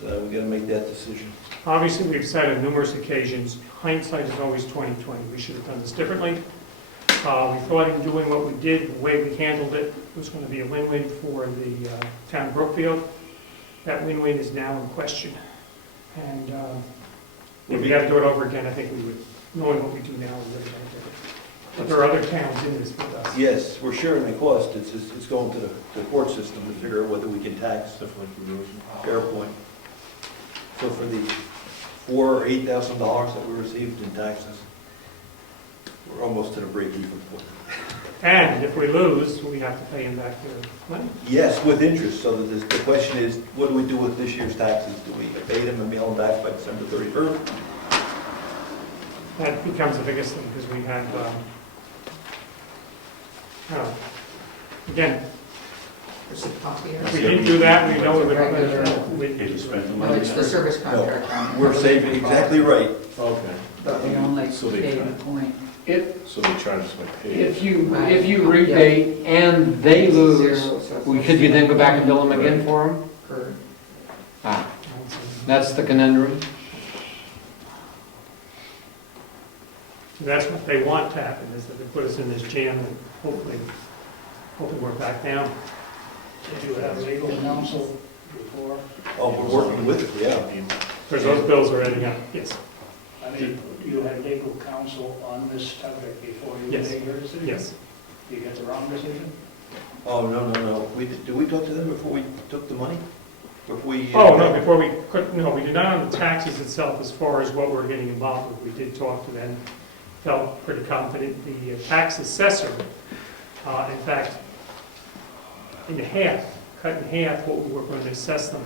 So we gotta make that decision. Obviously, we've said on numerous occasions, hindsight is always 20/20. We should have done this differently. We thought in doing what we did, the way we handled it, was going to be a win-win for the town of Brookfield. That win-win is now in question. And if we had to do it over again, I think we would, knowing what we do now, we would have done it differently. But there are other towns in this with us. Yes, we're sharing the cost. It's going to the court system to figure out whether we can tax Fairpoint. So for the $4,000 or $8,000 that we received in taxes, we're almost to the break-even point. And if we lose, we have to pay them back their money. Yes, with interest. So the question is, what do we do with this year's taxes? Do we abate them and mail them back by December 31st? That becomes the biggest thing, because we have Again, There's a copy of if we it. didn't do that, we know we're Regular. going Did you spend the No, money? it's the service contract. No, we're saving, exactly right. Okay, But we only So they paid try. a point. so they charge us by pay. If you rebate and they lose, Zero, so it's could you then go back and bill them again for them? per- Ah, that's the conundrum. That's what they want to happen, is that they put us in this jam and hopefully we're back down. Did you have legal counsel before? Oh, we're working with it, yeah. Because those bills are adding up, yes, I mean, you had legal counsel on this subject before you Yes. made your decision? yes. Did you get the wrong decision? Oh, no. Did we talk to them before we took the money? Before we? Oh, no, before we could, no, we did not on the taxes itself as far as what we're getting involved with. We did talk to them, felt pretty confident. The tax assessor, in fact, cut in half what we were going to assess them,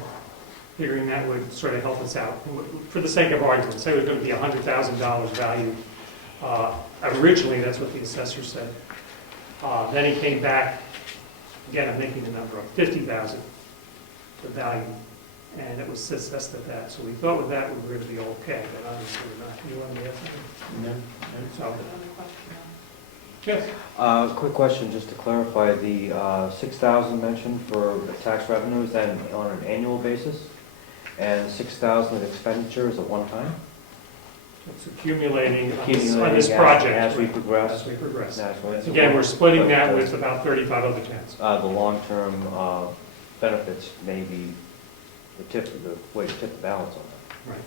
figuring that would sort of help us out. For the sake of argument, say it was going to be $100,000 value. Originally, that's what the assessor said. Then he came back, again, I'm making the number up, $50,000, the value, and it was assessed at that. So we thought with that we were going to be okay, but obviously we're not. You want to ask something? No. So, yes. Quick question, just to clarify, the 6,000 mentioned for tax revenue, is that on an annual basis? And 6,000 of expenditure is at one time? It's accumulating on Accumulating this project. as we progress? As we progress. Naturally. Again, we're splitting that with about 35 other towns. The long-term benefits may be the way to tip the balance on that. Right.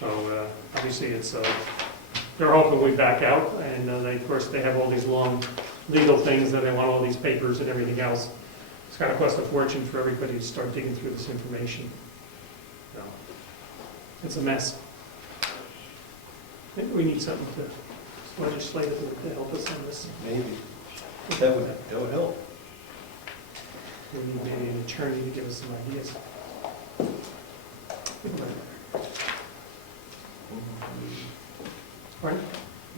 So obviously it's, they're hoping we back out, and they, of course, they have all these long legal things that they want, all these papers and everything else. It's going to cost a fortune for everybody to start digging through this information. So, it's a mess. Maybe we need something to legislatively to help us on this. Maybe. That would help. We need maybe an attorney to give us some ideas. Pardon?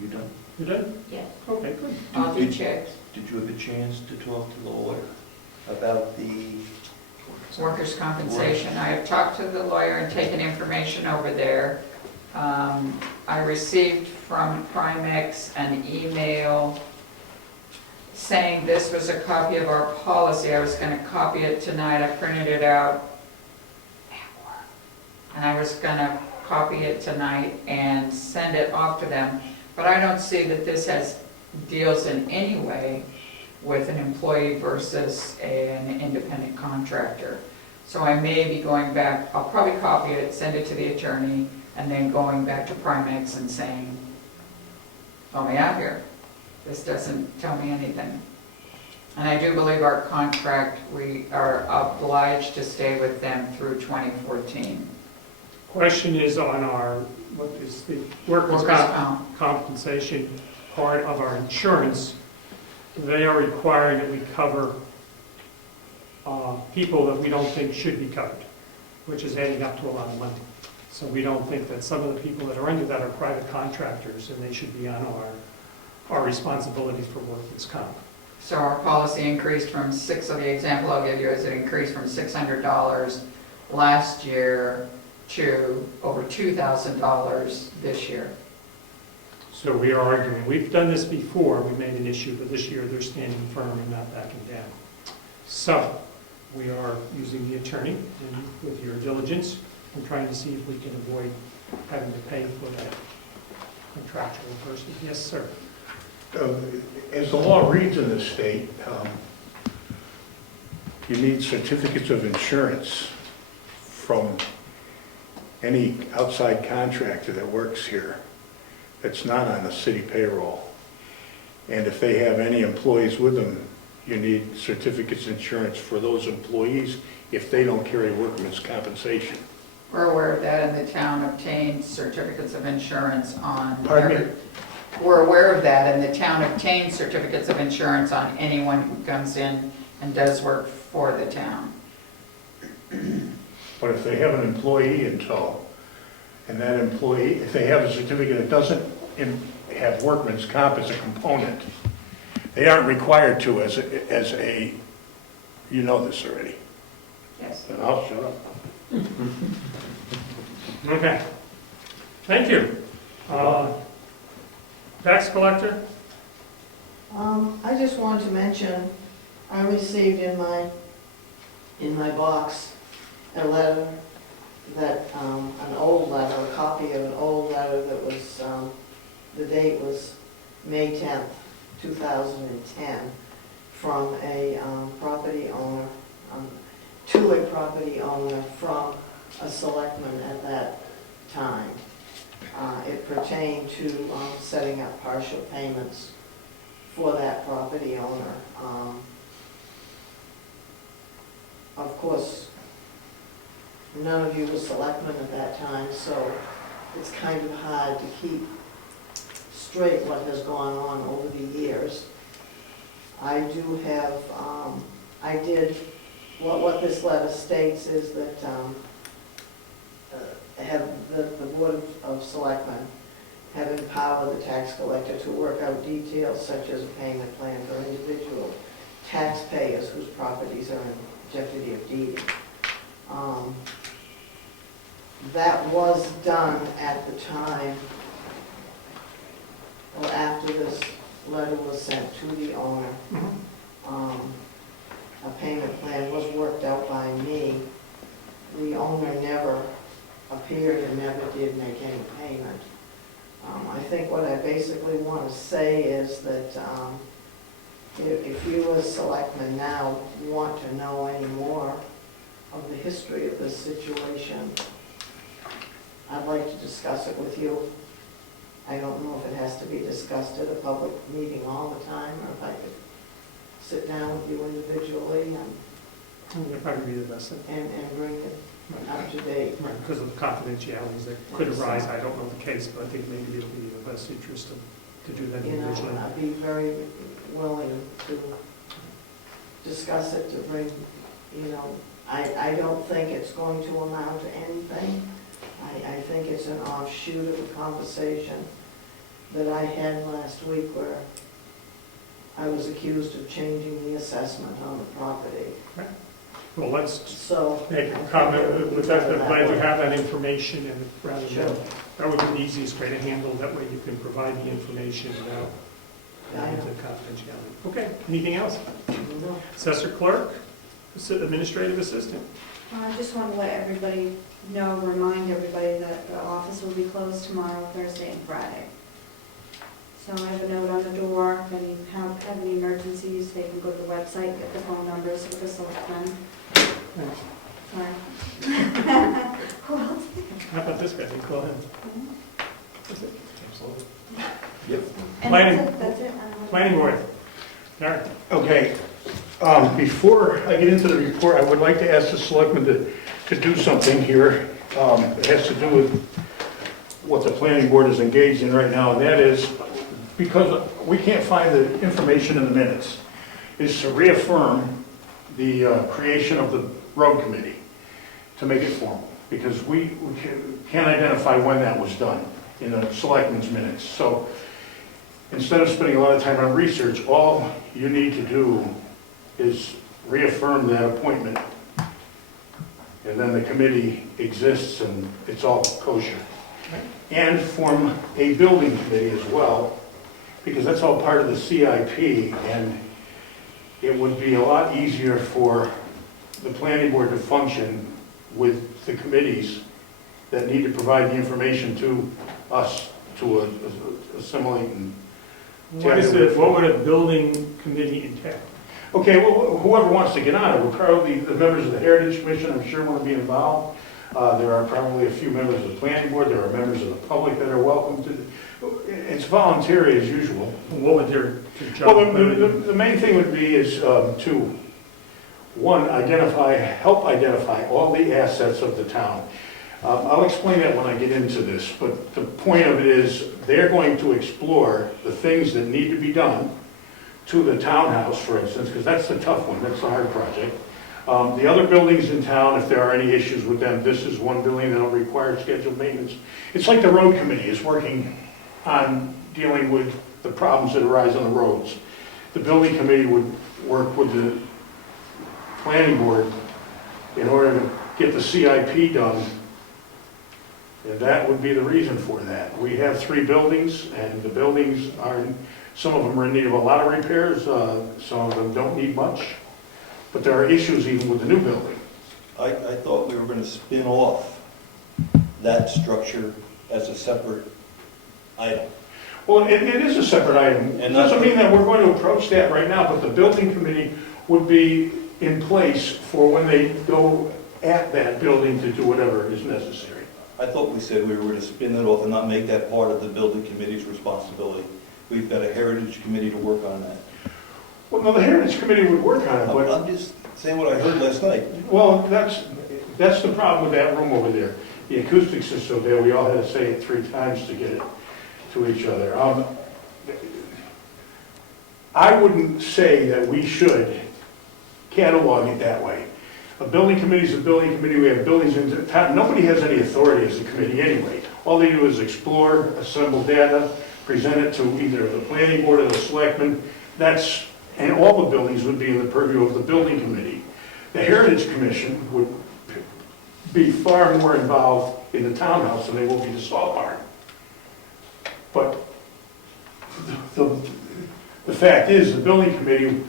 You done? You done? Yes. Okay, good. I'll do checks. Did you have a chance to talk to the lawyer about the? Workers' compensation. I have talked to the lawyer and taken information over there. I received from Primex an email saying this was a copy of our policy. I was going to copy it tonight. I printed it out at work. And I was going to copy it tonight and send it off to them. But I don't see that this deals in any way with an employee versus an independent contractor. So I may be going back, I'll probably copy it, send it to the attorney, and then going back to Primex and saying, "Help me out here. This doesn't tell me anything." And I do believe our contract, we are obliged to stay with them through 2014. Question is on our, what is the workers' compensation part of our insurance. They are requiring that we cover people that we don't think should be covered, which is adding up to a lot of money. So we don't think that some of the people that are under that are private contractors, and they should be on our responsibilities for workers' comp. So our policy increased from the example I'll give you is it increased from $600 last year to over $2,000 this year. So we are arguing, we've done this before, we made an issue, but this year they're standing firm and not backing down. So we are using the attorney, and with your diligence, I'm trying to see if we can avoid having to pay for that contractual person. Yes, sir. As the law reads in this state, you need certificates of insurance from any outside contractor that works here that's not on the city payroll. And if they have any employees with them, you need certificates of insurance for those employees if they don't carry workman's compensation. We're aware of that, and the town obtained certificates of insurance on... Pardon me? We're aware of that, and the town obtains certificates of insurance on anyone who comes in and does work for the town. But if they have an employee in tow, and that employee, if they have a certificate that doesn't have workman's comp as a component, They aren't required to as a, you know this already. Yes. Then I'll shut up. Okay. Thank you. Tax collector? I just wanted to mention, I received in my box a letter that, an old letter, a copy of an old letter that was, the date was May 10th, 2010, from a property owner, to a property owner from a selectman at that time. It pertained to setting up partial payments for that property owner. Of course, none of you were selectmen at that time, so it's kind of hard to keep straight what has gone on over the years. I do have, what this letter states is that the Board of Selectmen have empowered the tax collector to work out details such as a payment plan for individual taxpayers whose properties are in jeopardy of deeding. That was done at the time, or after this letter was sent to the owner. A payment plan was worked out by me. The owner never appeared and never did make any payment. I think what I basically want to say is that if you as selectmen now want to know any more of the history of this situation, I'd like to discuss it with you. I don't know if it has to be discussed at a public meeting all the time, or if I could sit down with you individually That'd probably be the best thing. and bring it up to date. Right, because of the confidentialities that could arise, I don't know the case, but I think maybe it'll be in the best interest to do that You know, individually. I'd be very willing to discuss it, to bring, you know, I don't think it's going to amount to anything. I think it's an offshoot of a conversation that I had last week where I was accused of changing the assessment on the property. Well, let's So. make a comment with that. I'm glad you have that information, and rather Sure. than, that would be the easiest way to handle. That way you can provide the information without I know. the confidentiality. Okay, anything else? No. Assessor clerk, administrative assistant. I just want to let everybody know, remind everybody that the office will be closed tomorrow, Thursday and Friday. So I have a note on the door, if any have any emergencies, they can go to the website, get the phone numbers of the selectmen. Sorry. Who else? How about this guy? Go ahead. That's it. Absolutely. And Planning. that's it. Planning board. All right. Okay, before I get into the report, I would like to ask the selectmen to do something here. It has to do with what the planning board is engaged in right now, and that is, because we can't find the information in the minutes, is to reaffirm the creation of the road committee, to make it formal, because we can't identify when that was done in the selectmen's minutes. So instead of spending a lot of time on research, all you need to do is reaffirm that appointment, and then the committee exists and it's all kosher. And form a building committee as well, because that's all part of the CIP, and it would be a lot easier for the planning board to function with the committees that need to provide the information to us to assimilate and. What would a building committee entail? Okay, well, whoever wants to get on it, probably the members of the Heritage Commission, I'm sure, want to be involved. There are probably a few members of the planning board, there are members of the public that are welcome to. It's voluntary as usual. What would their job Well, be? the main thing would be is to, one, help identify all the assets of the town. I'll explain that when I get into this, but the point of it is they're going to explore the things that need to be done to the townhouse, for instance, because that's the tough one, that's the hard project. The other buildings in town, if there are any issues with them, this is one building that'll require scheduled maintenance. It's like the road committee is working on dealing with the problems that arise on the roads. the building committee would work with the planning board in order to get the CIP done. And that would be the reason for that. We have 3 buildings, and the buildings are, some of them are in need of a lot of repairs, some of them don't need much, but there are issues even with the new building. I thought we were going to spin off that structure as a separate item. Well, it is a separate item. It doesn't mean that we're going to approach that right now, but the building committee would be in place for when they go at that building to do whatever is necessary. I thought we said we were going to spin it off and not make that part of the building committee's responsibility. We've got a heritage committee to work on that. Well, no, the heritage committee would work on it, but... I'm just saying what I heard last night. Well, that's the problem with that room over there. The acoustics are so bad, we all had to say it 3 times to get it to each other. I wouldn't say that we should catalog it that way. A building committee is a building committee. We have buildings in town. Nobody has any authority as a committee anyway. All they do is explore, assemble data, present it to either the planning board or the selectmen. And all the buildings would be in the purview of the building committee. The Heritage Commission would be far more involved in the townhouse than they will be the salt barn. But the fact is, the building committee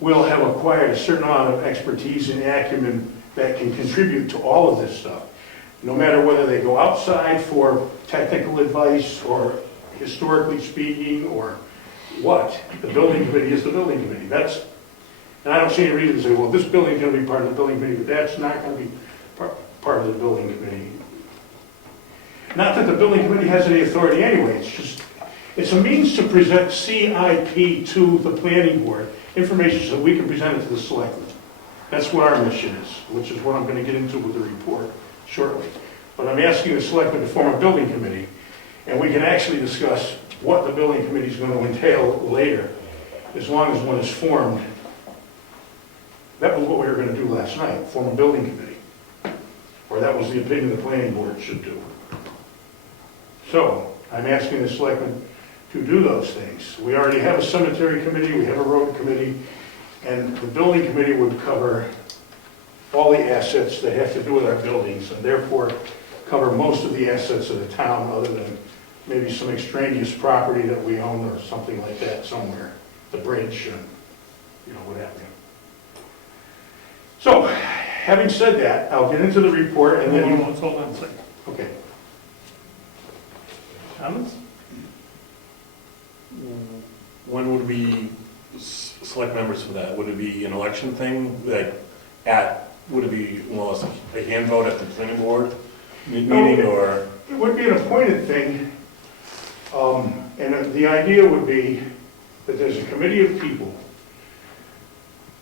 will have acquired a certain amount of expertise and acumen that can contribute to all of this stuff. No matter whether they go outside for technical advice or historically speaking or what, the building committee is the building committee. And I don't see any reason to say, well, this building is going to be part of the building committee, but that's not going to be part of the building committee. Not that the building committee has any authority anyway, it's a means to present CIP to the planning board, information so we can present it to the selectmen. That's what our mission is, which is what I'm going to get into with the report shortly. But I'm asking the selectmen to form a building committee, and we can actually discuss what the building committee is going to entail later, as long as one is formed. That was what we were going to do last night, form a building committee. Or that was the opinion the planning board should do. So, I'm asking the selectmen to do those things. We already have a cemetery committee, we have a road committee, and the building committee would cover all the assets that have to do with our buildings, and therefore cover most of the assets of the town, other than maybe some extraneous property that we own or something like that somewhere, the bridge and, what have you. So, having said that, I'll get into the report and then... Let's hold on a second. Okay. Comments? When would we select members for that? Would it be an election thing? Would it be more or less a hand vote at the planning board meeting, or? It would be an appointed thing, and the idea would be that there's a committee of people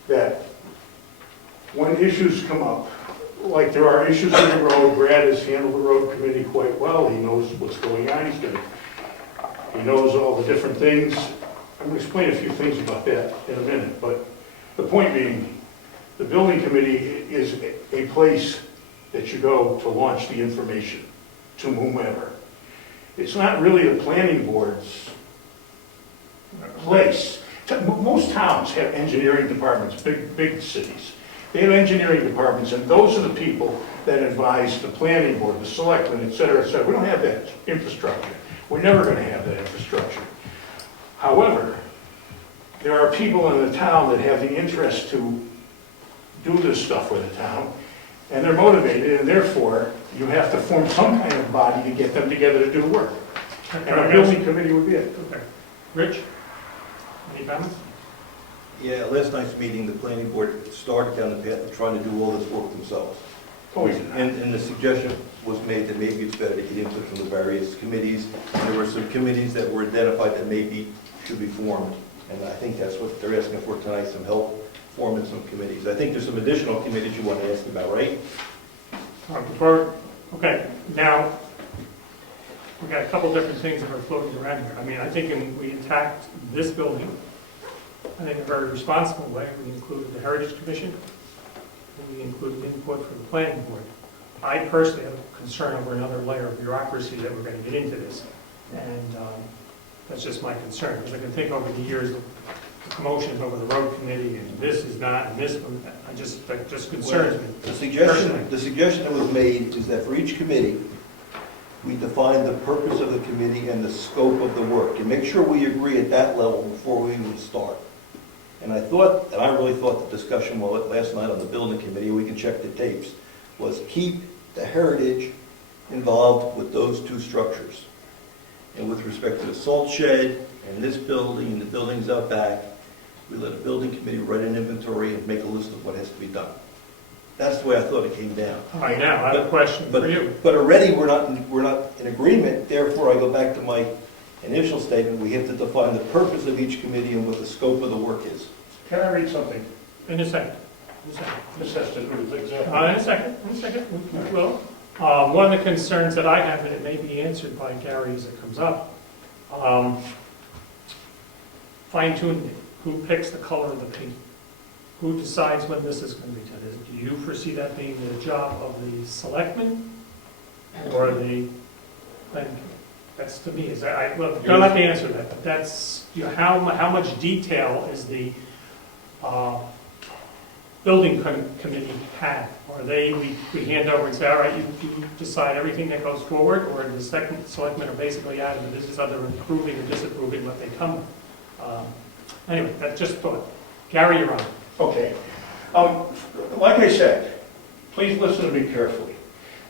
that when issues come up, like there are issues in the road, Brad has handled the road committee quite well. He knows what's going on. He knows all the different things. I'm going to explain a few things about that in a minute, but the point being, the building committee is a place that you go to launch the information to whomever. It's not really the planning board's place. Most towns have engineering departments, big cities. They have engineering departments, and those are the people that advise the planning board, the selectmen, et cetera, et cetera. We don't have that infrastructure. We're never going to have that infrastructure. However, there are people in the town that have the interest to do this stuff for the town, and they're motivated, and therefore, you have to form some kind of body to get them together to do work. And a building committee would be it. Okay. Rich? Any comments? Yeah, last night's meeting, the planning board started down the path of trying to do all this work themselves. And the suggestion was made that maybe it's better to get input from the various committees. And there were some committees that were identified that maybe should be formed. And I think that's what they're asking for tonight, some help forming some committees. I think there's some additional committees you want to ask about, right? Okay, now, we've got a couple different things that are floating around here. I mean, I think we attacked this building, I think in a very responsible way. We included the Heritage Commission, and we included input from the planning board. I personally have a concern over another layer of bureaucracy that we're going to get into this. And That's just my concern, because I can think over the years, the commotions over the road committee, and this is not, and this one, that just concerns me. The Personally. suggestion that was made is that for each committee, we define the purpose of the committee and the scope of the work, and make sure we agree at that level before we even start. And I really thought the discussion last night on the building committee, we can check the tapes, was keep the heritage involved with those two structures. And with respect to the salt shed and this building and the buildings out back, we let a building committee write an inventory and make a list of what has to be done. That's the way I thought it came down. All right, now, I have a question for you. But already we're not in agreement, therefore I go back to my initial statement, we have to define the purpose of each committee and what the scope of the work is. Can I read something? In a second. This has to do with example. In a second, we will. One of the concerns that I have, and it may be answered by Gary as it comes up, fine-tuning it. Who picks the color of the paint? Who decides when this is going to be done? Do you foresee that being the job of the selectmen or the planning committee? That's to me, well, don't let me answer that, but that's, how much detail is the building committee had? Or we hand over and say, all right, you decide everything that goes forward, or the selectmen are basically out of the business other than approving or disapproving what they come with. Anyway, that's just thought. Gary, you're on. Okay. Like I said, please listen to me carefully.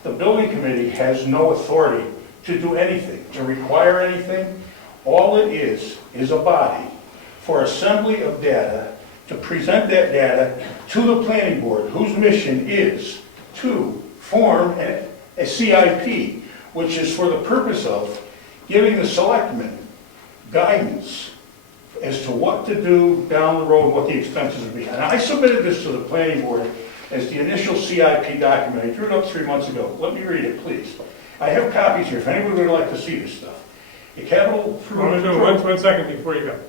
The building committee has no authority to do anything, to require anything. All it is a body for assembly of data, to present that data to the planning board, whose mission is to form a CIP, which is for the purpose of giving the selectmen guidance as to what to do down the road, what the expenses would be. And I submitted this to the planning board as the initial CIP document. I drew it up 3 months ago. Let me read it, please. I have copies here, if anybody would like to see this stuff. The capital improvement program. One second before you go.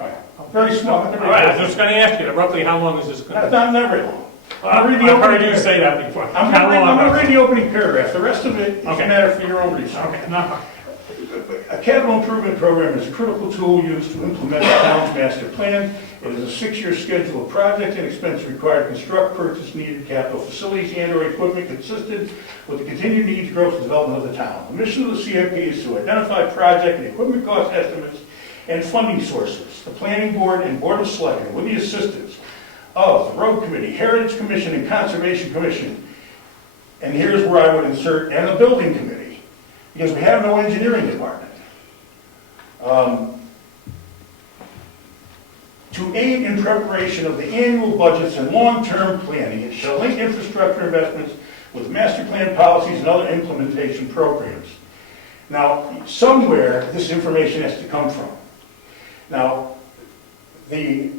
All right. Very small. All right, I was just going to ask you, roughly how long is this going to be? Not very long. I've heard you say that before. I'm going to read the opening paragraph. The rest of it is a matter for your own research. Okay, no. A capital improvement program is a critical tool used to implement the town's master plan. It is a 6-year schedule of project and expense required to construct, purchase needed capital facilities and/or equipment consistent with the continued needs, growth, and development of the town. The mission of the CIP is to identify project and equipment cost estimates and funding sources. The planning board and board of selectmen, with the assistance of the road committee, heritage commission, and conservation commission, and here's where I would insert, and the building committee, because we have no engineering department. To aid in preparation of the annual budgets and long-term planning, it shall link infrastructure investments with master plan policies and other implementation programs. Now, somewhere this information has to come from. Now, the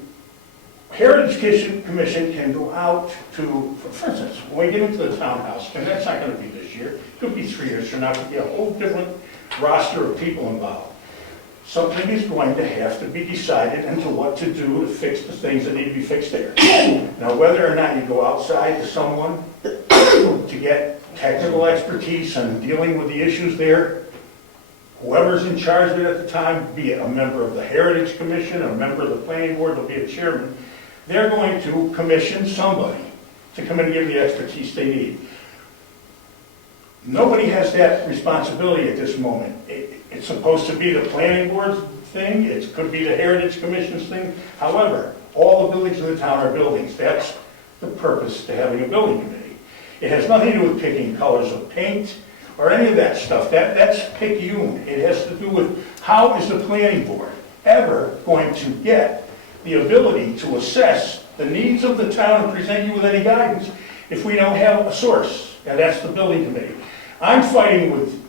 Heritage Commission can go out to, for instance, when we get into the Townhouse, and that's not going to be this year, it could be 3 years from now, it could be a whole different roster of people involved. Something is going to have to be decided into what to do to fix the things that need to be fixed there. Now, whether or not you go outside to someone to get technical expertise on dealing with the issues there, whoever's in charge of it at the time, be it a member of the Heritage Commission, a member of the Planning Board, there'll be a chairman, they're going to commission somebody to come in and give the expertise they need. Nobody has that responsibility at this moment. It's supposed to be the Planning Board's thing, it could be the Heritage Commission's thing. However, all the buildings in the town are buildings. That's the purpose to having a building committee. It has nothing to do with picking colors of paint or any of that stuff. That's picayune. It has to do with how is the planning board ever going to get the ability to assess the needs of the town and present you with any guidance if we don't have a source, and that's the building committee. I'm fighting with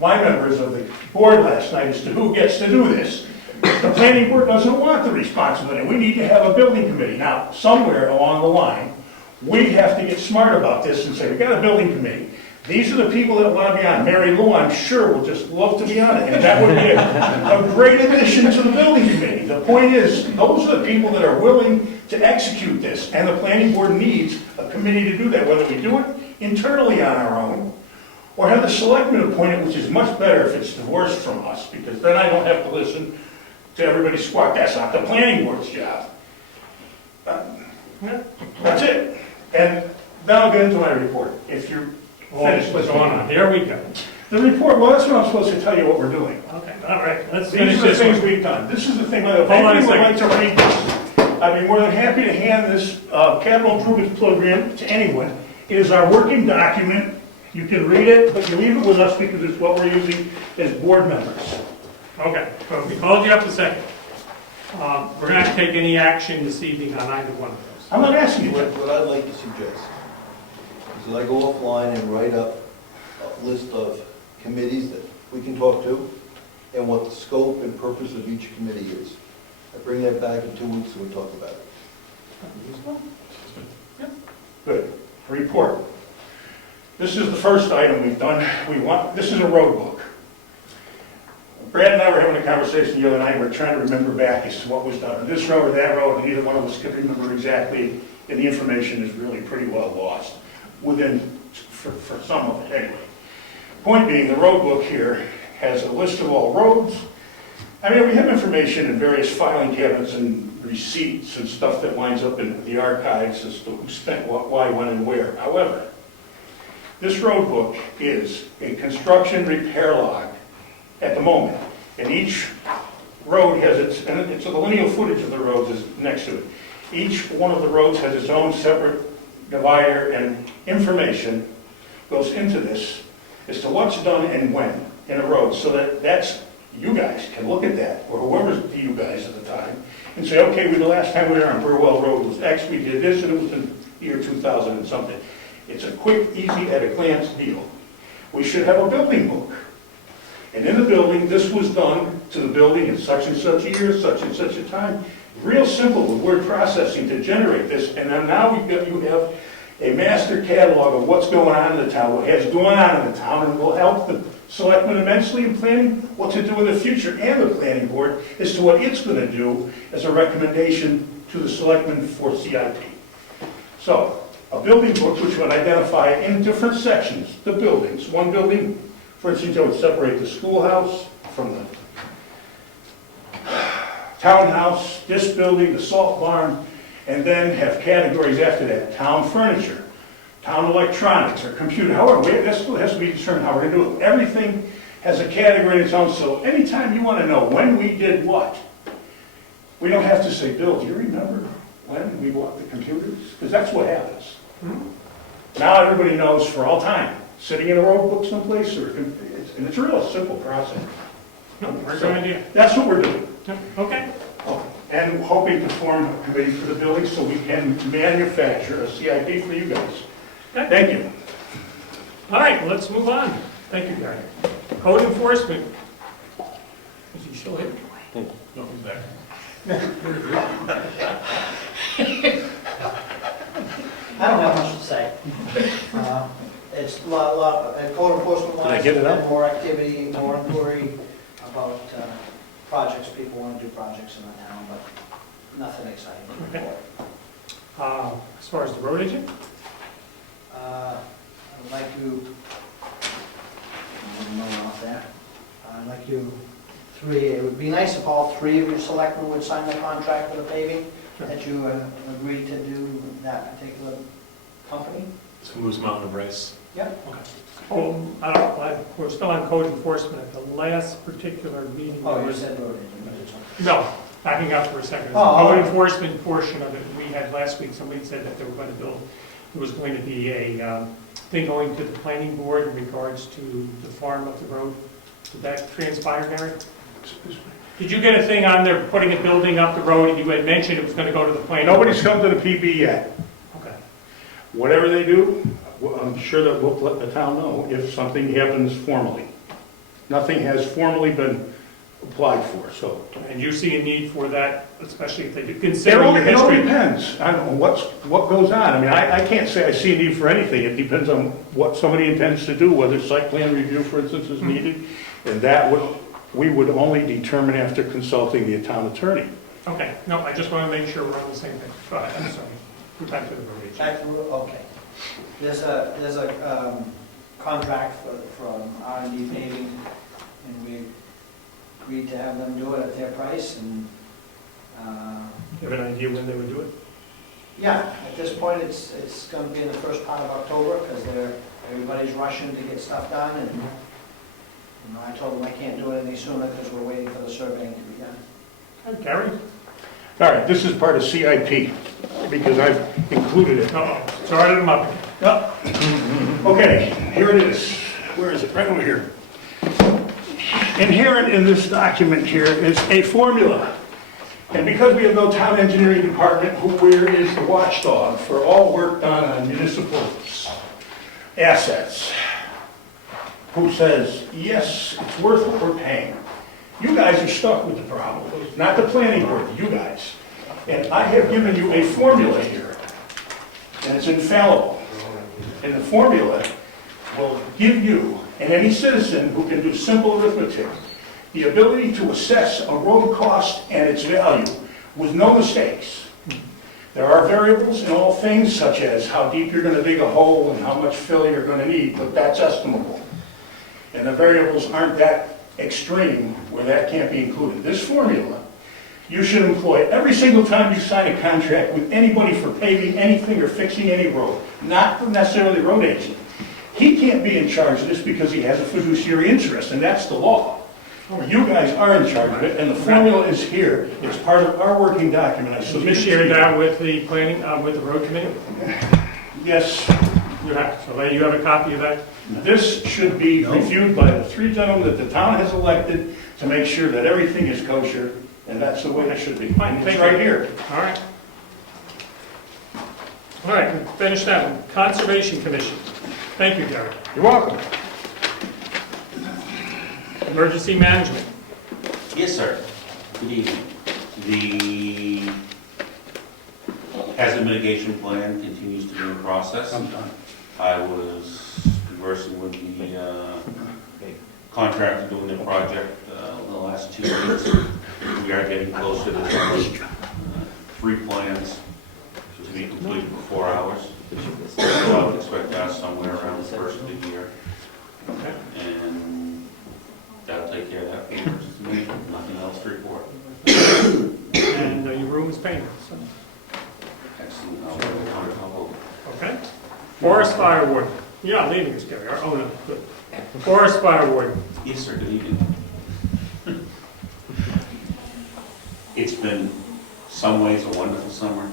my members of the board last night as to who gets to do this. The planning board doesn't want the responsibility. We need to have a building committee. Now, somewhere along the line, we have to get smart about this and say, we got a building committee. These are the people that want to be on. Mary Lou, I'm sure, will just love to be on it. And that would be a great addition to the building committee. The point is, those are the people that are willing to execute this. And the planning board needs a committee to do that, whether we do it internally on our own, or have the selectmen appoint it, which is much better if it's divorced from us, because then I don't have to listen to everybody squawk. That's not the planning board's job. That's it. And then I'll get into my report, if you're finished What's with going on? Here we go. the report. Well, that's what I'm supposed to tell you what we're doing. Okay, all right, let's These finish are the this things one. we've done. This is the thing, if Hold on a anybody would like second. to read this, I'd be more than happy to hand this capital improvement program to anyone. It is our working document. You can read it, but you leave it with us because it's what we're using as board members. Okay, so we called you up a second. We're not to take any action this evening on either one of those. I'm not asking you to. What I'd like to suggest is that I go offline and write up a list of committees that we can talk to and what the scope and purpose of each committee is. I bring that back in 2 weeks and we talk about it. Good. Report. This is the first item we've done. This is a road book. Brad and I were having a conversation the other night. We're trying to remember back as to what was done on this road or that road, and neither one of us could remember exactly, and the information is really pretty well lost for some of it anyway. Point being, the road book here has a list of all roads. I mean, we have information in various filing cabinets and receipts and stuff that winds up in the archives as to who spent what, why, when, and where. However, this road book is a construction repair log at the moment, and each road has its, and it's the lineal footage of the roads is next to it. Each one of the roads has its own separate divider, and information goes into this as to what's done and when in a road, so that's, you guys can look at that, or whoever's the you guys at the time, and say, okay, the last time we were on Burwell Road was X, we did this, and it was in year 2000 and something. It's a quick, easy, at a glance deal. We should have a building book. And in the building, this was done to the building in such and such a year, such and such a time. Real simple with word processing to generate this. And then now you have a master catalog of what's going on in the town, what has going on in the town, and will help the selectmen immensely in planning what to do in the future, and the planning board as to what it's going to do as a recommendation to the selectmen for CIP. So, a building book which would identify in different sections the buildings. One building, for instance, I would separate the schoolhouse from the townhouse, this building, the salt barn, and then have categories after that. Town furniture, town electronics, or computer, however, that still has to be determined how we're going to do it. Everything has a category of its own, so anytime you want to know when we did what, we don't have to say, Bill, do you remember when we bought the computers? Because that's what happens. Now everybody knows for all time, sitting in a road book someplace, and it's a real simple process. That's what we're doing. Okay. And hoping to form a committee for the building so we can manufacture a CIP for you guys. Thank you. All right, let's move on. Thank you, Gary. Code enforcement. Is he still here? No, he's back. I don't have much to say. It's a lot, code enforcement wise, Did I get it out? more activity, more inquiry about projects, people want to do projects in the town, but nothing exciting. Okay. As far as the road agent? I would like to, I don't know about that. I'd like you three, it would be nice if all three of your selectmen would sign the contract for the paving, that you agreed to do that particular company. So Moose Mountain and Bryce. Yep. Okay. We're still on code enforcement. At the last particular meeting. Oh, you said road agent. No, backing up for a second. The Oh, code okay. enforcement portion of it, we had last week, somebody said that they were going to build, there was going to be a thing going to the planning board in regards to the farm of the road. Did that transpire, Gary? Did you get a thing on there putting a building up the road, and you had mentioned it was going to go to the planning board? Nobody's come to the PB yet. Okay. Whatever they do, I'm sure that we'll let the town know if something happens formally. Nothing has formally been applied for, so. And you see a need for that, especially if they do, It considering all your history? depends. I don't know what goes on. I mean, I can't say I see a need for anything. It depends on what somebody intends to do, whether site plan review, for instance, is needed. And that we would only determine after consulting the town attorney. Okay, no, I just want to make sure we're on the same page. Go ahead, I'm sorry. We're back to the road agent. Back to, okay. There's a contract from R&D paving, and we agreed to have them do it at their price, and, You have an idea when they would do it? yeah, at this point, it's gonna be in the first part of October, because everybody's rushing to get stuff done, and, you know, I told them I can't do it any sooner, because we're waiting for the surveying to be done. Okay, Gary? All right, this is part of CIP, because I've included it. Uh-oh, started them up. Yep. Okay, here it is. Where is it? Right over here. Inherent in this document here is a formula. And because we have no town engineering department, where is the watchdog for all work done on municipal assets, who says, yes, it's worth what we're paying. You guys are stuck with the problem, not the planning board, you guys. And I have given you a formula here, and it's infallible. And the formula will give you, and any citizen who can do simple arithmetic, the ability to assess a road cost and its value with no mistakes. There are variables in all things, such as how deep you're going to dig a hole and how much fill you're going to need, but that's estimable. And the variables aren't that extreme where that can't be included. This formula, you should employ every single time you sign a contract with anybody for paving anything or fixing any road, not necessarily the road agent. He can't be in charge of this because he has a fiduciary interest, and that's the law. You guys are in charge of it, and the formula is here. It's part of our working document. I Did you submitted to share you. that with the planning, with the road committee? Yes. You have, so you have a copy of that? This should be reviewed by the three gentlemen that the town has elected to make sure that everything is kosher, and that's the way it should be. Fine, It's thank right you. here. All right. All right, finish that one. Conservation Commission. Thank you, Gary. You're welcome. Emergency Management. Yes, sir. Good evening. The hazard mitigation plan continues to be in process. I'm done. I was conversing with the contractor doing the project in the last 2 weeks. We are getting closer to 3 plans to be completed in 4 hours. So I would expect that somewhere around the first of the year. Okay. And that'll take care of that for me. Nothing else to report. And your room is painted, so. Excellent. I'll work on a couple. Okay. Forest Fire Warden. You're not leaving us, Gary. Oh, no, good. Forest Fire Warden. Yes, sir. Good evening. It's been some ways a wonderful summer,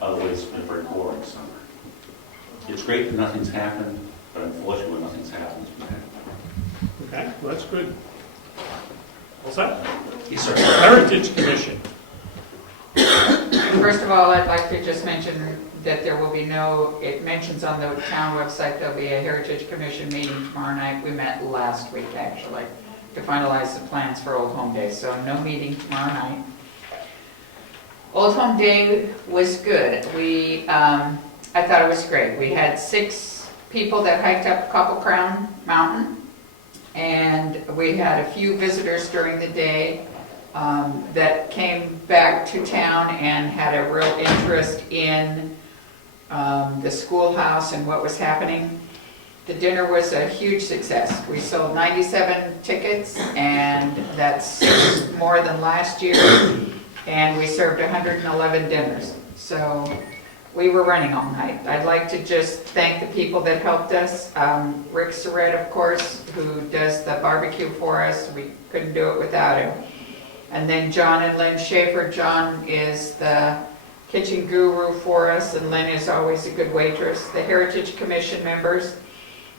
other ways it's been a very boring summer. It's great that nothing's happened, but unfortunately when nothing's happened, it's bad. Okay, well, that's good. What's that? Yes, sir. Heritage Commission. First of all, I'd like to just mention that there will be no, it mentions on the town website, there'll be a Heritage Commission meeting tomorrow night. We met last week, actually, to finalize the plans for Old Home Day, so no meeting tomorrow night. Old Home Day was good. I thought it was great. We had 6 people that hiked up Couple Crown Mountain, and we had a few visitors during the day that came back to town and had a real interest in the schoolhouse and what was happening. The dinner was a huge success. We sold 97 tickets, and that's 6 more than last year, and we served 111 dinners. So we were running all night. I'd like to just thank the people that helped us. Rick Surratt, of course, who does the barbecue for us. We couldn't do it without him. And then John and Lynn Schaefer. John is the kitchen guru for us, and Lynn is always a good waitress. The Heritage Commission members.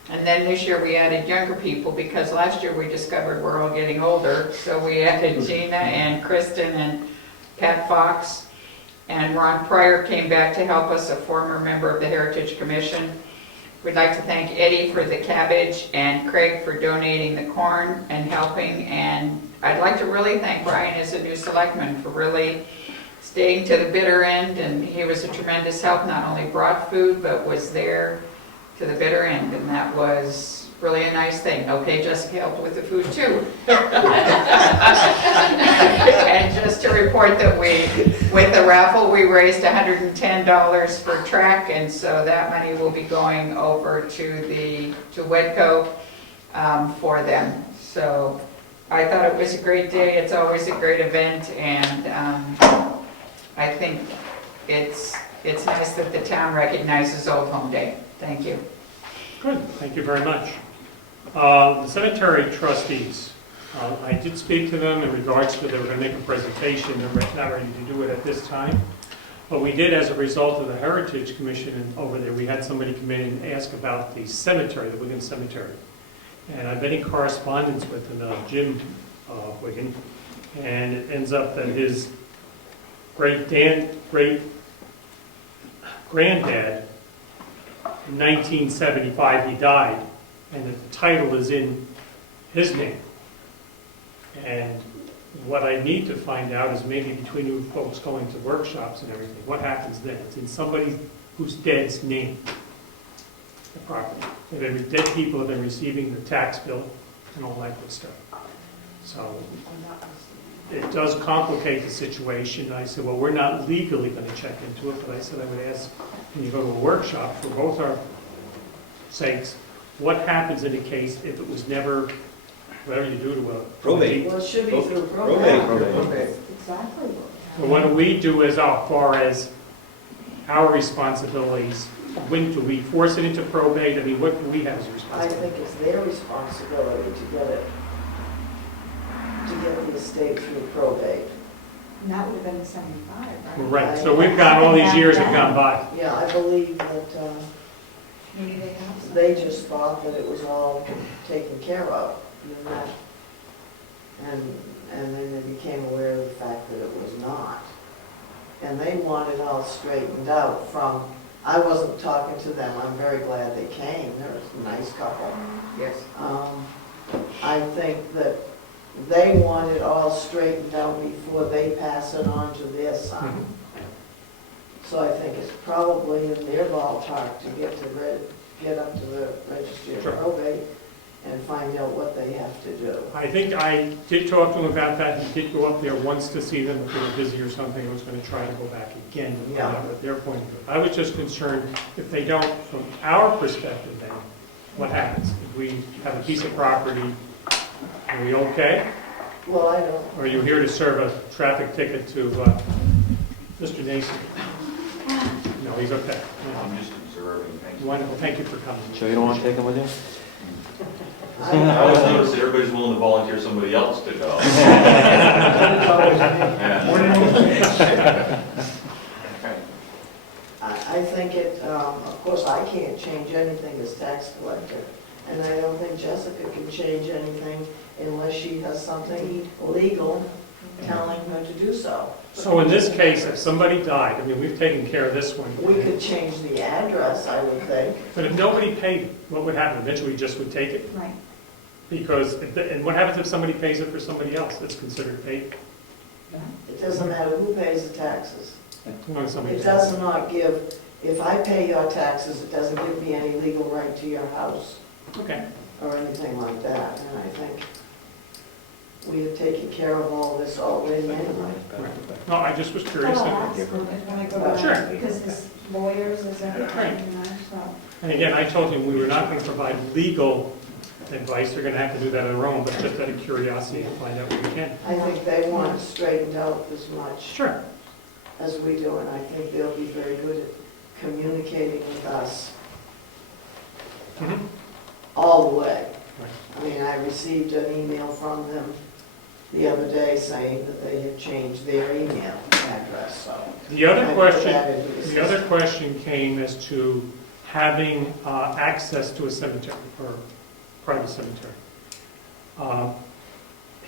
And then this year we added younger people, because last year we discovered we're all getting older. So we added Gina and Kristen and Pat Fox. And Ron Pryor came back to help us, a former member of the Heritage Commission. We'd like to thank Eddie for the cabbage and Craig for donating the corn and helping. And I'd like to really thank Brian as a new selectman for really staying to the bitter end. And he was a tremendous help, not only brought food, but was there to the bitter end. And that was really a nice thing. Okay, Jessica helped with the food too. And just to report that with the raffle, we raised $110 for TRAC, and so that money will be going over to WEDCO for them. So I thought it was a great day. It's always a great event, and I think it's nice that the town recognizes Old Home Day. Thank you. Good, thank you very much. The cemetery trustees, I did speak to them in regards to they were going to make a presentation. They're not ready to do it at this time. But we did, as a result of the Heritage Commission over there, we had somebody come in and ask about the cemetery, the Wiggins Cemetery. And I've been in correspondence with Jim Wiggins, and it ends up that his great-granddad, in 1975, he died, and the title is in his name. And what I need to find out is maybe between you folks going to workshops and everything, what happens then? It's in somebody who's dead's name, the property. Dead people have been receiving the tax bill and all that good stuff. So it does complicate the situation. And I said, well, we're not legally going to check into it, but I said I would ask, when you go to a workshop, for both our sakes, what happens in a case if it was never, whatever you do to a Probate. Well, it should be through probate. Probate. Exactly. So what do we do as far as our responsibilities? When do we force it into probate? I mean, what do we have as a I responsibility? think it's their responsibility to get the estate through probate. And that would have been 75, right? Right, so we've got, all these years have gone by. Yeah, I believe that Maybe they have some. they just thought that it was all taken care of. And then they became aware of the fact that it was not. And they wanted it all straightened out from, I wasn't talking to them, I'm very glad they came, they're a nice couple. Yes. I think that they want it all straightened out before they pass it on to their son. So I think it's probably in their ballpark to get up to the registry of Sure. probate and find out what they have to do. I think I did talk to him about that. He did go up there once to see them. If they were busy or something, I was going to try to go back again to find out what their point of view. I was just concerned if they don't, from our perspective then, what happens? If we have a piece of property, are we okay? Well, I don't. Or are you here to serve a traffic ticket to Mr. Nason? No, he's okay. I'm just observing. Thanks. Wonderful, thank you for coming. Sure you don't want to take them with you? I always notice that everybody's willing to volunteer somebody else to go. I think it, of course, I can't change anything as tax collector, and I don't think Jessica can change anything unless she has something legal telling her to do so. So in this case, if somebody died, I mean, we've taken care of this one. We could change the address, I would think. But if nobody paid, what would happen? Eventually, we just would take it? Right. Because, and what happens if somebody pays it for somebody else that's considered paid? It doesn't matter who pays the taxes. As long as somebody It pays. does not give, if I pay your taxes, it doesn't give me any legal right to your house Okay. or anything like that. And I think we have taken care of all this already anyway. No, I just was curious. I'll ask them when I go down. Sure. Because there's lawyers, there's everything, Right. you know, so. And again, I told him we were not going to provide legal advice. They're going to have to do that on their own, but just out of curiosity to find out what we can. I think they want it straightened out as much Sure. as we do, and I think they'll be very good at communicating with us Mhm. all the way. Right. I mean, I received an email from them the other day saying that they had changed their email address, so. The other I put question, that into the the other system. question came as to having access to a cemetery or private cemetery.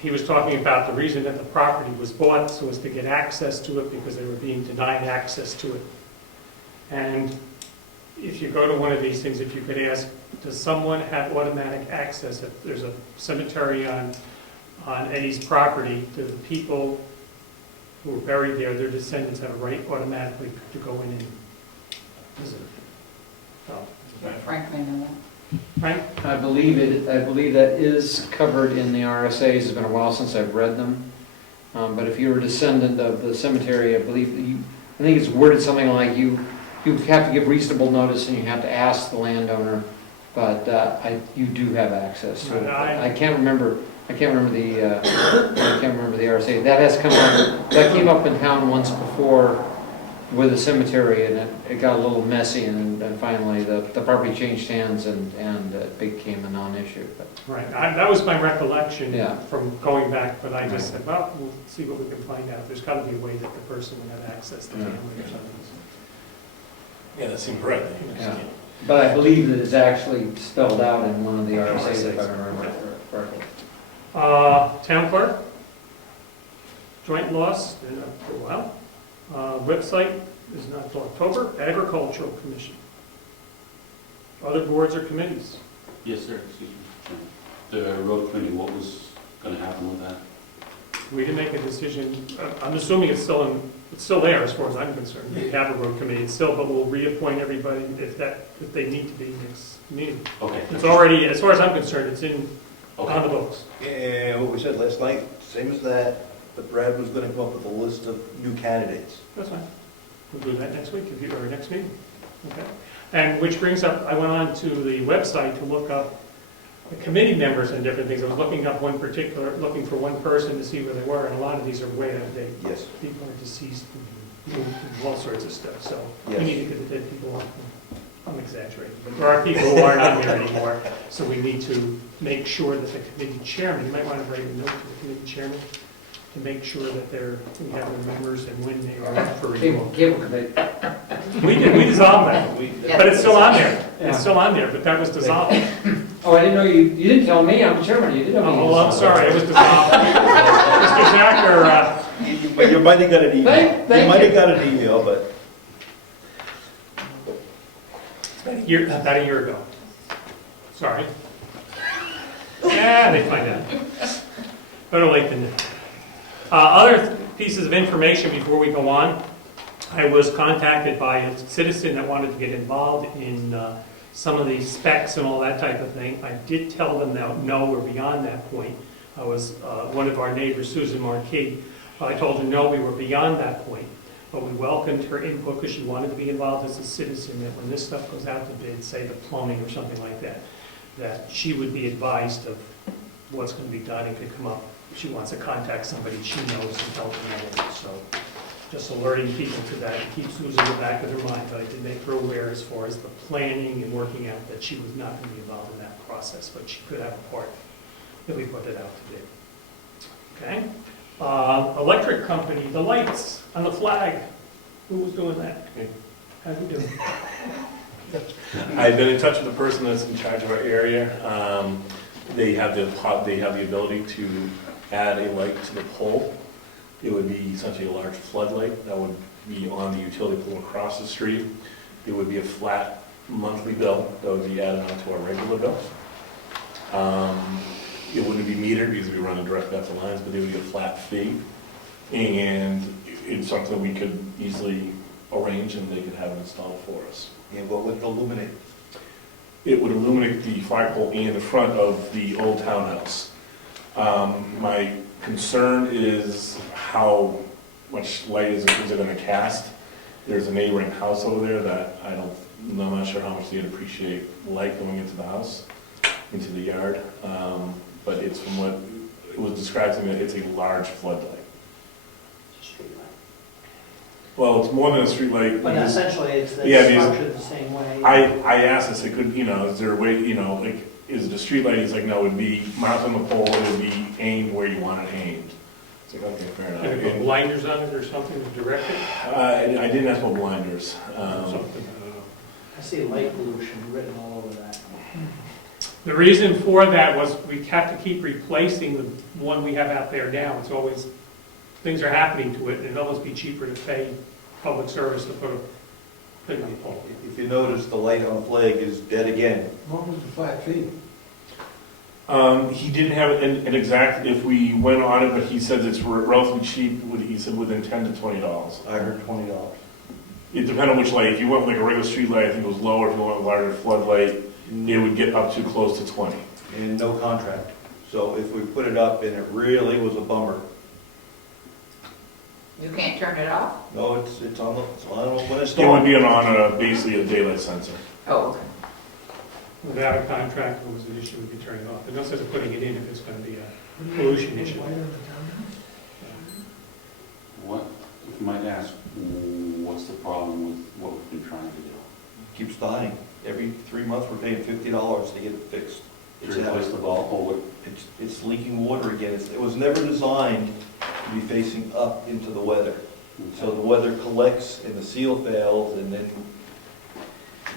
He was talking about the reason that the property was bought so as to get access to it because they were being denied access to it. And if you go to one of these things, if you could ask, does someone have automatic access? If there's a cemetery on Eddie's property, do the people who are buried there, their descendants have a right automatically to go in and visit? So, Frank may know that. Frank? I believe that is covered in the RSA's. It's been a while since I've read them. But if you're a descendant of the cemetery, I think it's worded something like you have to give reasonable notice and you have to ask the landowner, but you do have access to it. I can't remember the RSA. That has come up, that came up in town once before with the cemetery, and it got a little messy, and finally the property changed hands and it became a non-issue. But Right, that was my recollection Yeah. from going back, but I just said, well, we'll see what we can find out. There's got to be a way that the person would have access to family or something. Yeah, that seemed right. Yeah. But I believe that it's actually spelled out in one of the RSA's, if I remember correctly. Town clerk, joint loss, been up for a while. Website is not until October. Agricultural Commission. Other boards or committees? Yes, sir, excuse me. The road committee, what was going to happen with that? We didn't make a decision. I'm assuming it's still there as far as I'm concerned. We have a road committee still, but we'll reappoint everybody if they need to be next meeting. Okay. It's already, as far as I'm concerned, it's on Okay. the books. And what we said last night, same as that, but Brad was gonna come up with a list of new candidates. That's fine. We'll do that next week, or next meeting. Okay. And which brings up, I went on to the website to look up the committee members and different things. I was looking up looking for one person to see where they were, and a lot of these are way out of date. Yes. People are deceased and moved and all sorts of stuff, so we Yes. need to get the dead people off. I'm exaggerating, but there are people who aren't on there anymore, so we need to make sure that the committee chairman, you might want to write a note to the committee chairman to make sure that we have their members and when they are up for renewal. We dissolved that, but it's still on there. It's still on there, but that was dissolved. Oh, I didn't know you didn't tell me, I'm chairman, you didn't know me. Oh, I'm sorry, it was dissolved. Mr. Zacher, You might have got an email. Thank You might you. have got an email, but about a year ago. Sorry. Yeah, they find out. Better late than never. Other pieces of information before we go on. I was contacted by a citizen that wanted to get involved in some of the specs and all that type of thing. I did tell them that no, we're beyond that point. I was one of our neighbors, Susan Marquis. I told her no, we were beyond that point. But we welcomed her input because she wanted to be involved as a citizen, that when this stuff goes out to bid, say the plumbing or something like that, that she would be advised of what's going to be done. It could come up. She wants to contact somebody she knows and tell them that. So just alerting people to that. It keeps Susan in the back of their mind, but I did make her aware as far as the planning and working out that she was not going to be involved in that process, but she could have a part if we put it out to bid. Okay? Electric company, the lights on the flag. Who was doing that? How'd you do? I've been in touch with the person that's in charge of our area. They have the ability to add a light to the pole. It would be essentially a large floodlight that would be on the utility pole across the street. It would be a flat monthly bill that would be added onto our regular bill. It wouldn't be metered because we run it directly off the lines, but it would be a flat fee. And it's something we could easily arrange and they could have it installed for us. and what would it illuminate? It would illuminate the flagpole and the front of the old townhouse. My concern is how much light is it going to cast. There's a neighboring house over there that I'm not sure how much they'd appreciate light going into the house, into the yard. But it's from what it was described to me, it's a large floodlight. Well, it's more than a street light. But essentially, it's Yeah, because structured the same way. I asked this, it could, is there a way, like, is it a street light? He's like, no, it would be mounted on the pole, it would be aimed where you want it aimed. It's like, okay, fair enough. Did it put blinders on it or something to direct it? I didn't ask about blinders. Something. I see light pollution written all over that. The reason for that was we have to keep replacing the one we have out there now. It's always, things are happening to it, and it'd almost be cheaper to pay public service to put a thing on the pole. If you notice, the light on the flag is dead again. What was the flat fee? He didn't have an exact, if we went on it, but he said it's relatively cheap, he said within $10 to $20. I heard $20. It depended on which light. If you went with like a regular street light, I think it was lower. If you went with a larger floodlight, it would get up to close to 20. And no contract. So if we put it up and it really was a bummer, You can't turn it off? No, it's on when it's It would dark. be on basically a daylight sensor. Oh, okay. Without a contract, if it was an issue, we'd be turning it off. But no sense of putting it in if it's going to be a pollution issue. What, if you might ask, what's the problem with what we've been trying to do? Keeps dying. Every 3 months, we're paying $50 to get it fixed. To replace the bulb, or what? It's leaking water again. It was never designed to be facing up into the weather. So the weather collects and the seal fails, and then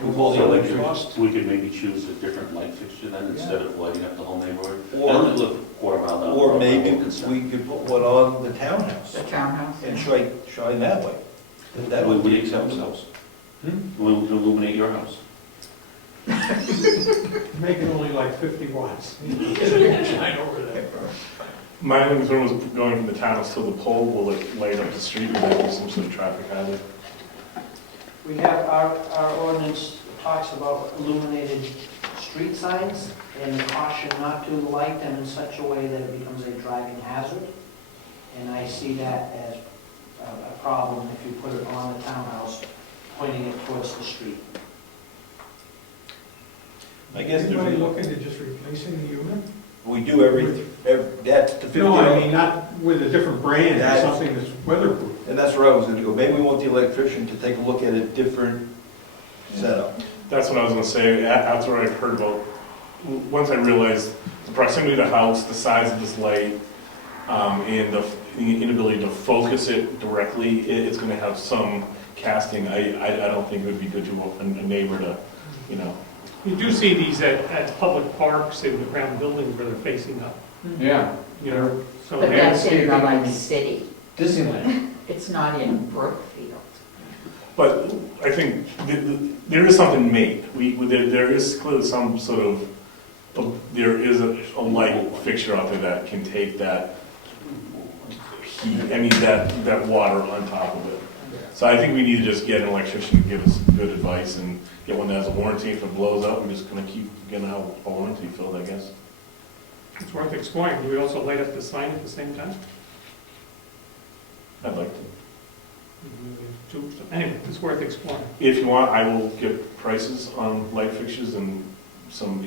we call the So electric. we could maybe choose a different light fixture then, instead of lighting up the whole neighborhood? Or- I live a quarter mile down. Or maybe we could put one on the townhouse The townhouse. and shine that way. And that Would would we be accept those? We'll illuminate your house. Make it only like 50 watts. Shine over there. My only concern was going from the townhouse to the pole, will it light up the street, or will some sort of traffic hazard? We have, our ordinance talks about illuminated street signs and the caution not to light them in such a way that it becomes a driving hazard. And I see that as a problem if you put it on the townhouse, pointing it towards the street. I guess Anybody look into just replacing the unit? we do every that's the 50. No, I mean, not with a different brand, or That's- something that's weatherproof. And that's where I was gonna go. Maybe we want the electrician to take a look at a different setup. That's what I was gonna say, after I heard about, once I realized the proximity to the house, the size of this light, and the inability to focus it directly, it's gonna have some casting. I don't think it would be good to a neighbor to, you know. You do see these at public parks and around buildings where they're facing up, Yeah. you know, so. But that's in the landscaping. like city. Disneyland. It's not in Brookfield. But I think there is something made. There is clearly some sort of, there is a light fixture out there that can take that heat, that water on top of it. So I think we need to just get an electrician to give us good advice and get one that has a warranty. If it blows out, we're just gonna keep getting our warranty filled, I guess. It's worth exploring. Do we also light up the sign at the same time? I'd like to. Anyway, it's worth exploring. If you want, I will get prices on light fixtures and some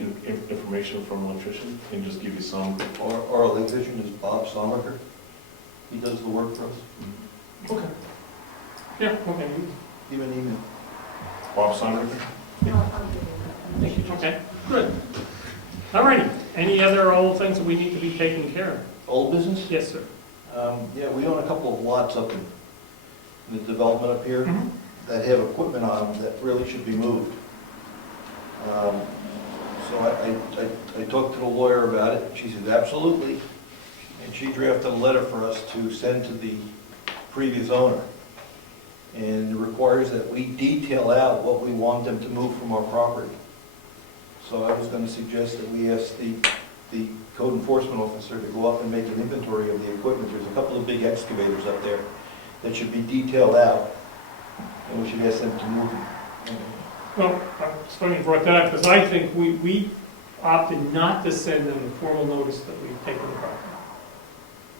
information from an electrician and just give you some. Our electrician is Bob Somaker. He does the work for us. Okay. Yeah, okay. Even email. Bob Sonner? Okay, good. All righty. Any other old things that we need to be taking care of? Old business? Yes, sir. Yeah, we own a couple of lots up in the development up here Mhm. that have equipment on them that really should be moved. So I talked to the lawyer about it. She said, absolutely. And she drafted a letter for us to send to the previous owner. And it requires that we detail out what we want them to move from our property. So I was going to suggest that we ask the code enforcement officer to go up and make an inventory of the equipment. There's a couple of big excavators up there that should be detailed out, and we should ask them to move them. Well, it's funny you brought that up, because I think we opted not to send them a formal notice that we've taken the property.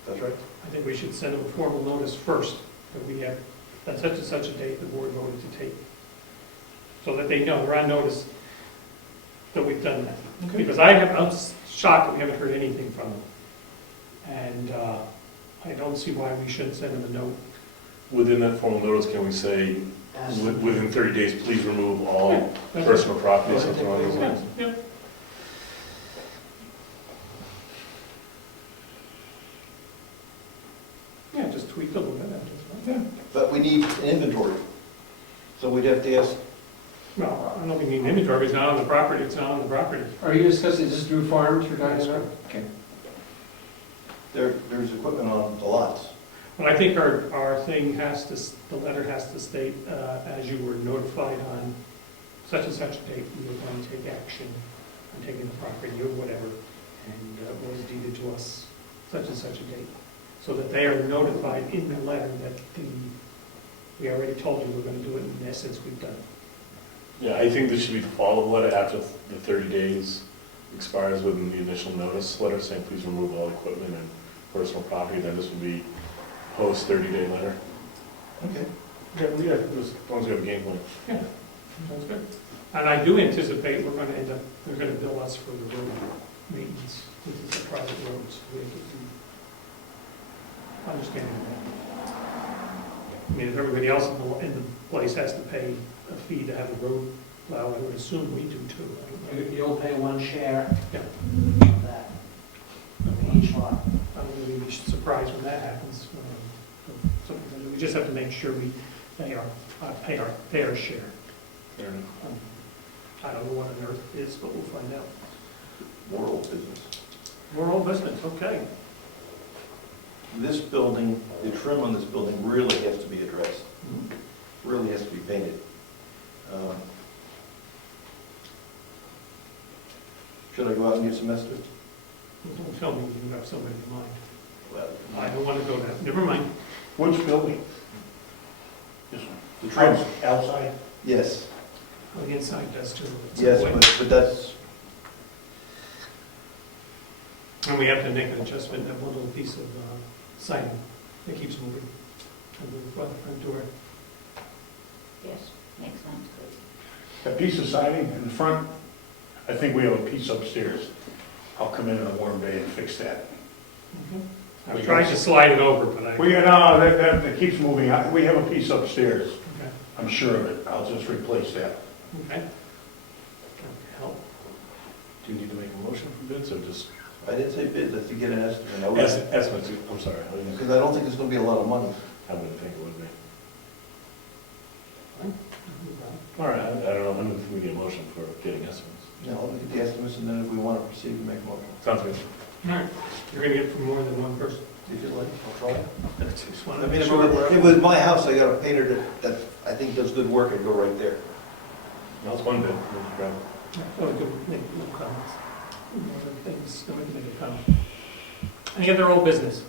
That's right. I think we should send them a formal notice first, that we have, at such and such a date, the board voted to take. So that they know, they're on notice that we've done that. Because I'm shocked that we haven't heard anything from them. And I don't see why we shouldn't send them a note. Within that formal notice, can we say, within 30 days, please remove all Yeah. personal property, something along those lines? Yeah. Yeah, just tweak a little bit, that's fine. But we need an inventory. So we'd have to ask, Well, I don't know if we need an inventory, if it's not on the property, it's not on the property. Are you discussing, is this Drew Farms you're talking about? Okay. there's equipment on the lots. But I think our thing has to, the letter has to state, as you were notified on such and such a date, we were going to take action on taking the property or whatever, and it was deeded to us such and such a date. So that they are notified in the letter that we already told you we're going to do it, in essence, we've done it. Yeah, I think this should be the follow-up letter after the 30 days expires within the initial notice letter saying please remove all equipment and personal property. Then this would be post 30-day letter. Okay. Yeah, as long as we have a game plan. Yeah, sounds good. And I do anticipate we're gonna end up, they're gonna bill us for the road maintenance, this is a private road, so we have to understand that. I mean, if everybody else in the place has to pay a fee to have the road plowed, I would assume we do too. I don't know. You'll pay one share Yeah. of that, of each lot. I don't think we'd be surprised when that happens. We just have to make sure we pay our fair share. Fair enough. I don't know what on earth it is, but we'll find out. Moral business. We're all business, okay. This building, the trim on this building really has to be addressed. Really has to be painted. Should I go out and get some estimates? Don't tell me you have somebody in mind. Well, I don't want to go there. Never mind. Which building? This one? the trim, Outside? yes, Well, the inside does too. It's yes, a way. but that's, And we have to make an adjustment, that one little piece of siding that keeps moving. And the front door. Yes, makes sense. That piece of siding in the front, I think we have a piece upstairs. I'll come in a warm day and fix that. I tried to slide it over, but I. That keeps moving. We have a piece upstairs. Okay. I'm sure of it. I'll just replace that. Okay. Help. Do you need to make a motion for bids or just? I didn't say bids, I said get an estimate. Estimates, I'm sorry. Because I don't think there's gonna be a lot of money. I wouldn't think it would be. All right, I don't know, when we get a motion for getting estimates. Yeah, I'll get the estimates, and then if we want to proceed, we make a motion. Sounds good. All right. You're going to get from more than one person. If you'd like, I'll try. Just wanna I mean, make if sure it we're- was my house, I got a painter that I think does good work, I'd go right there. That's one bid. Grab it. Oh, good, make no comments. No other things, no one can make a comment. Any other old business?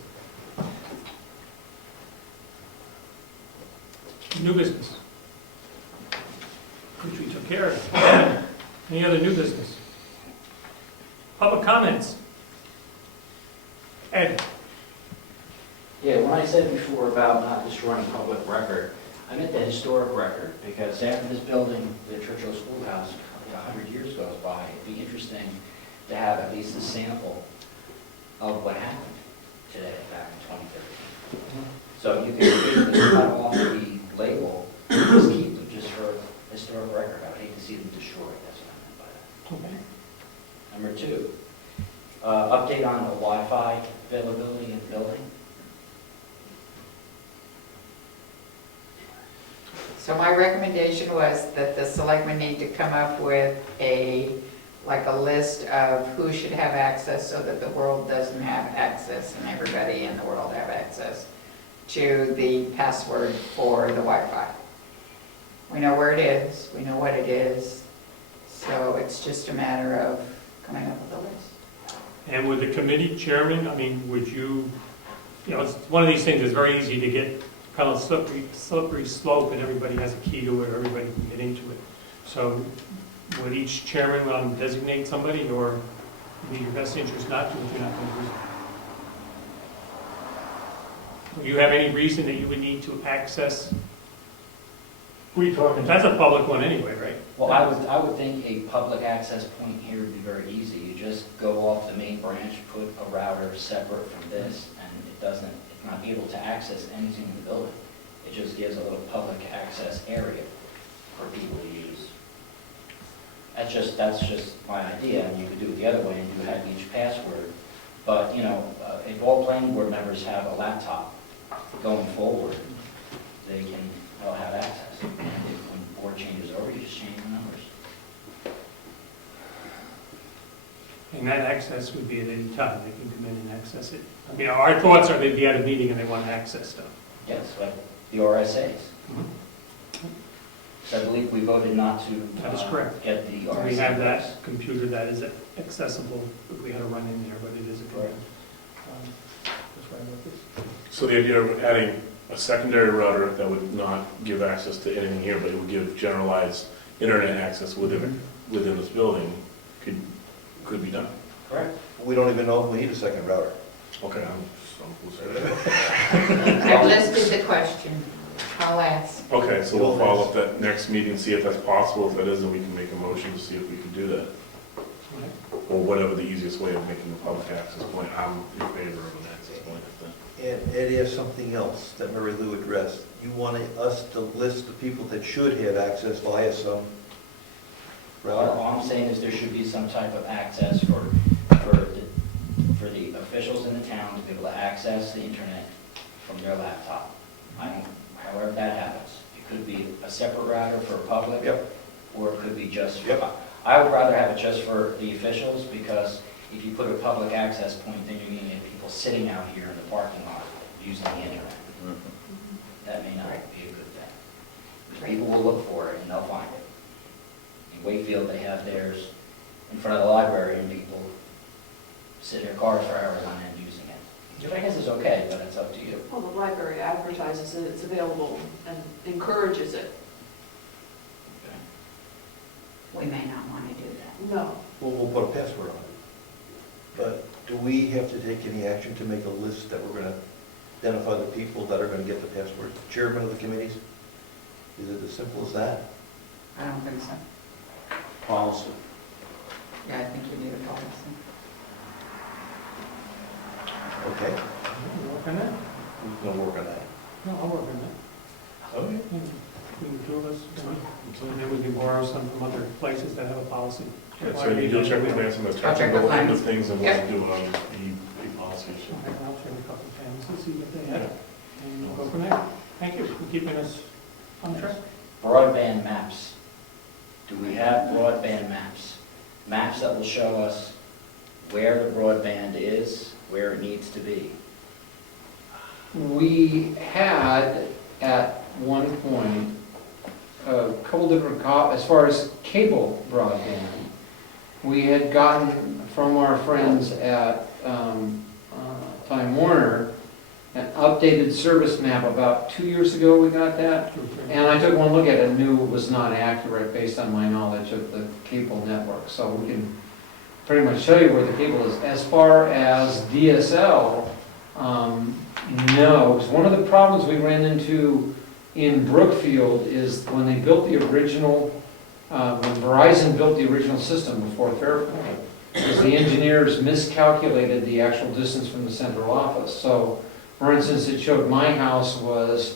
New business? Which we took care of. Any other new business? Public comments? Ed? Yeah, when I said before about not destroying public record, I meant the historic record, because after this building, the Churchill Schoolhouse, 100 years goes by, it'd be interesting to have at least a sample of what happened today, back in 2013. So you can basically cut off the label, and just keep them just for historic record. I would hate to see them destroyed, that's what I meant by that. Number two, update on the Wi-Fi availability in the building. So my recommendation was that the selectmen need to come up with like a list of who should have access so that the world doesn't have access and everybody in the world have access to the password for the Wi-Fi. We know where it is, we know what it is, so it's just a matter of coming up with a list. And with the committee chairman, I mean, would you, it's one of these things that's very easy to get kind of slippery slope and everybody has a key to it, or everybody can get into it. So would each chairman designate somebody, or would it be your best interest not to if you're not going to do it? Do you have any reason that you would need to access? Who are you talking to? That's a public one anyway, right? Well, I would think a public access point here would be very easy. You just go off the main branch, put a router separate from this, and it's not able to access anything in the building. It just gives a little public access area for people to use. That's just my idea, and you could do it the other way, and you have each password. But, if all planning board members have a laptop going forward, they can all have access. And when board changes over, you just change the numbers. And that access would be at any time, they can come in and access it. I mean, our thoughts are they'd be at a meeting and they want to access stuff. Yes, like the RSAs. Mhm. So I believe we voted not to That is correct. get the RSA. We have that computer that is accessible, if we had to run in there, but it is a computer. That's why I wrote this. So the idea of adding a secondary router that would not give access to anything here, but it would give generalized internet access within this building could be done. Correct. We don't even know if we need a second router. Okay. So I've listed the question. I'll ask. Okay, so we'll follow up that next meeting, see if that's possible. If that is, then we can make a motion to see if we can do that. Or whatever the easiest way of making a public access point. I'm in favor of an access point. And Ed asked something else that Mary Lou addressed. You wanted us to list the people that should have access via some route? All I'm saying is there should be some type of access for the officials in the town to be able to access the internet from their laptop. However that happens. It could be a separate router for public. Yep. Or it could be just, Yep. I would rather have it just for the officials, because if you put a public access point, then you're going to get people sitting out here in the parking lot using the internet. That may not be a good thing. Because people will look for it and they'll find it. In Wakefield, they have theirs in front of the library, and people sit in their cars for hours on end using it. Which I guess is okay, but it's up to you. Well, the library advertises that it's available and encourages it. We may not want to do that. No. Well, we'll put a password on it. But do we have to take any action to make a list that we're going to identify the people that are going to get the passwords? Chairman of the committees? Is it as simple as that? I don't think so. Policy. Yeah, I think you need a policy. Okay, We'll work on that. we can work on that. No, I'll work on that. Okay. We can do this, and then we can borrow some from other places that have a policy. Yeah, so you'll check with Nancy on the I'll check with technical end of Lance. things, and Yep. we'll do it on the policy issue. Okay, I'll check a couple of towns to see what they have, and we'll go from there. Thank you for keeping us on track. Broadband maps. Do we have broadband maps? Maps that will show us where the broadband is, where it needs to be. We had, at one point, a couple different, as far as cable broadband, we had gotten from our friends at Time Warner an updated service map about 2 years ago. We got that, and I took one look at it and knew it was not accurate based on my knowledge of the cable network. So we can pretty much show you where the cable is. As far as DSL, no. 'Cause one of the problems we ran into in Brookfield is when they built the original, when Verizon built the original system before Fairfield, is the engineers miscalculated the actual distance from the central office. So, for instance, it showed my house was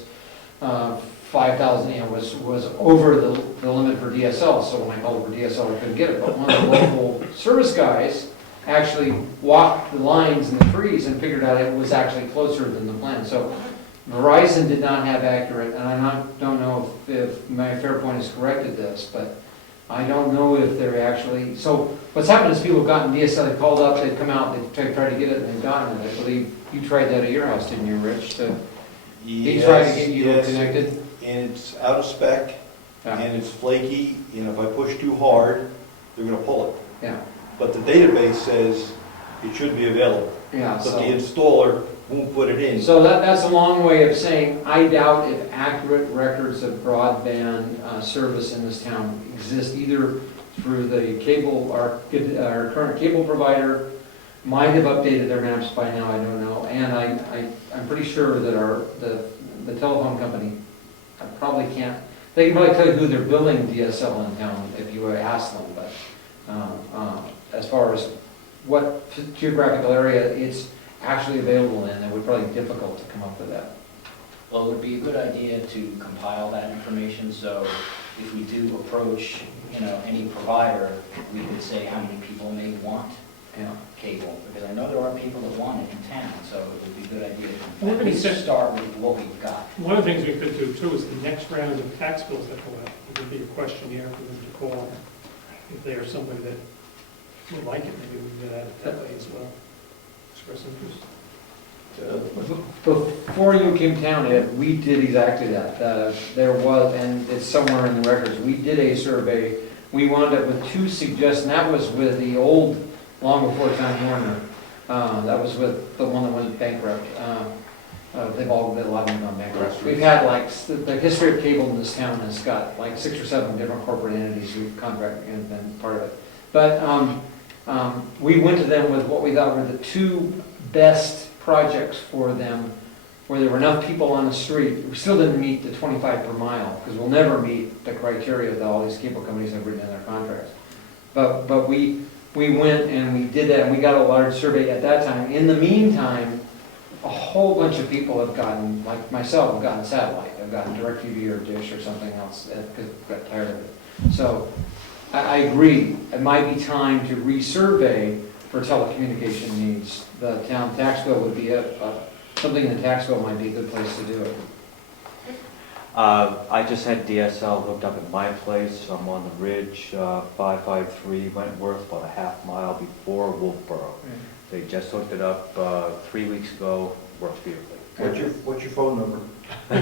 5,000, was over the limit for DSL. So when I called for DSL, I couldn't get it. But one of the local service guys actually walked the lines in the trees and figured out it was actually closer than the plan. So Verizon did not have accurate, and don't know if my Fairpoint has corrected this, but I don't know if they're actually, so what's happened is people have gotten DSL, they called up, they've come out, they've tried to get it, and they've gotten it. I believe you tried that at your house, didn't you, Rich? He tried to get you connected? And it's out of spec, Yeah. and it's flaky, and if I push too hard, they're going to pull it. Yeah, But the database says it should be available, yeah, but so. the installer won't put it in. So that's a long way of saying, I doubt if accurate records of broadband service in this town exist either through the cable, our current cable provider might have updated their maps by now, I don't know. And I'm pretty sure that the telephone company probably can't, they can probably tell you who they're billing DSL in town if you ask them, but as far as what geographical area it's actually available in, it would probably be difficult to come up with that. Well, it would be a good idea to compile that information, so if we do approach, any provider, we could say how many people may want cable, because I know there are people that want it in town, so it would be a good idea We're to gonna at least set- start with what we've got. One of the things we could do too is the next round of tax bills that go out, it would be a questionnaire for them to call. If they are somebody that would like it, maybe we can get at it that way as well. Express interest. Before you came to town, Ed, we did exactly that. There was, and it's somewhere in the records, we did a survey. We wound up with 2 suggestions, that was with the old, long before Time Warner. That was with the one that went bankrupt. They've all, a lot of them gone bankrupt. We've had the history of cable in this town has got 6 or 7 different corporate entities who've contracted and been part of it. But we went to them with what we thought were the 2 best projects for them where there were enough people on the street. We still didn't meet the 25 per mile, because we'll never meet the criteria that all these cable companies have written in their contracts. But we went and we did that, and we got a large survey at that time. In the meantime, a whole bunch of people have gotten, like myself, have gotten satellite, have gotten DirecTV or Dish or something else, because got tired of it. So I agree, it might be time to resurvey for telecommunication needs. The town tax bill would be something in the tax bill might be a good place to do it. I just had DSL hooked up at my place. I'm on the ridge, 553 Wentworth, about a half mile before Wolfeboro. They just hooked it up 3 weeks ago, works beautifully. What's your phone number? Are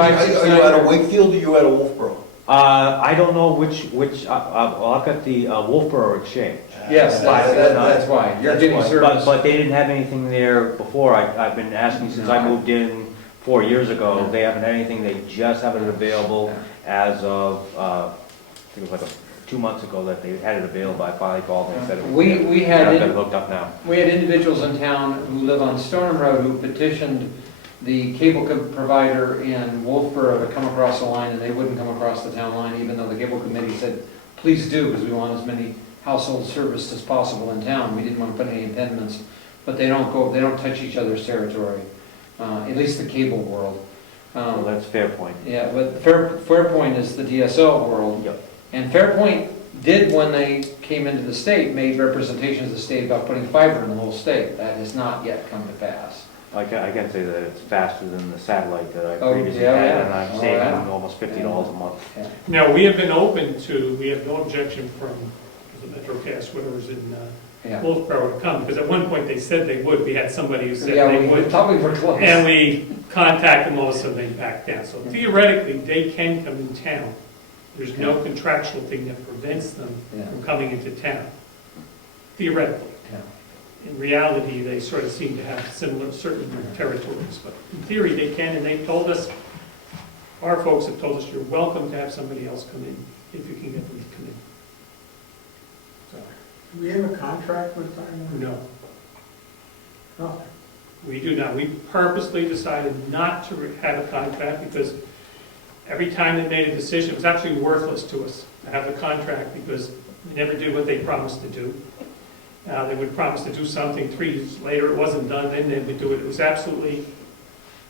Are you out of Wakefield or you out of Wolfeboro? I don't know which, well, I've got the Wolfeboro Exchange. Yes, that's why. You're getting service. But they didn't have anything there before. I've been asking since I moved in 4 years ago. They haven't had anything. They just have it available as of, I think it was like 2 months ago that they had it available. I finally called them and said We had I've got it hooked up now. We had individuals in town who live on Stoneham Road who petitioned the cable provider in Wolfeboro to come across the line, and they wouldn't come across the town line, even though the cable committee said, please do, because we want as many household service as possible in town. We didn't want to put any impediments, but they don't touch each other's territory, at least the cable world. Well, that's Fairpoint. Yeah, but Fairpoint is the DSL world. Yep. And Fairpoint did, when they came into the state, made representations to the state about putting fiber in the whole state. That has not yet come to pass. I can say that it's faster than the satellite that I Oh, previously yeah, had, yeah. and I'm Oh, saving yeah. almost $50 a month. Yeah. Now, we have been open to, we have no objection from the MetroCast, whatever's in Yeah. Wolfboro to come, because at one point they said they would. We had somebody who said Yeah, they we would. thought we were close. And we contacted them, all of a sudden they backed down. So theoretically, they can come in town. There's no contractual thing that prevents them from coming into town, theoretically. Yeah. In reality, they sort of seem to have similar, certain territories, but in theory, they can, and they told us, our folks have told us, you're welcome to have somebody else come in, if you can get them to come in. So, Do we have a contract with Time Warner? no, No. we do not. We purposely decided not to have a contract, because every time they made a decision, it was absolutely worthless to us to have a contract, because they never did what they promised to do. They would promise to do something, 3 years later it wasn't done, then they would do it. It was absolutely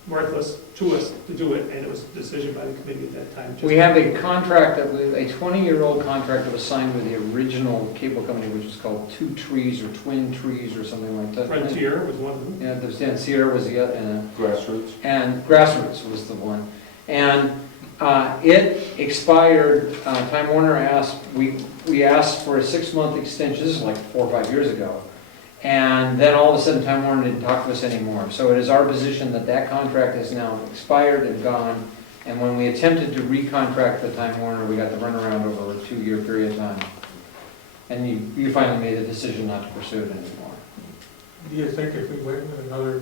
worthless to us to do it, and it was a decision by the committee at that time. We have a contract, a 20-year-old contract that was signed with the original cable company, which was called Two Trees or Twin Trees or something like that. Frontier was one of them. Yeah, the Sierra was the other. Grassroots. And Grassroots was the one. And it expired, Time Warner asked, we asked for a 6-month extension, this is like 4 or 5 years ago. And then all of a sudden, Time Warner didn't talk to us anymore. So it is our position that that contract is now expired and gone. And when we attempted to recontract the Time Warner, we got the runaround over a 2-year period of time. And you finally made the decision not to pursue it anymore. Do you think if we went with another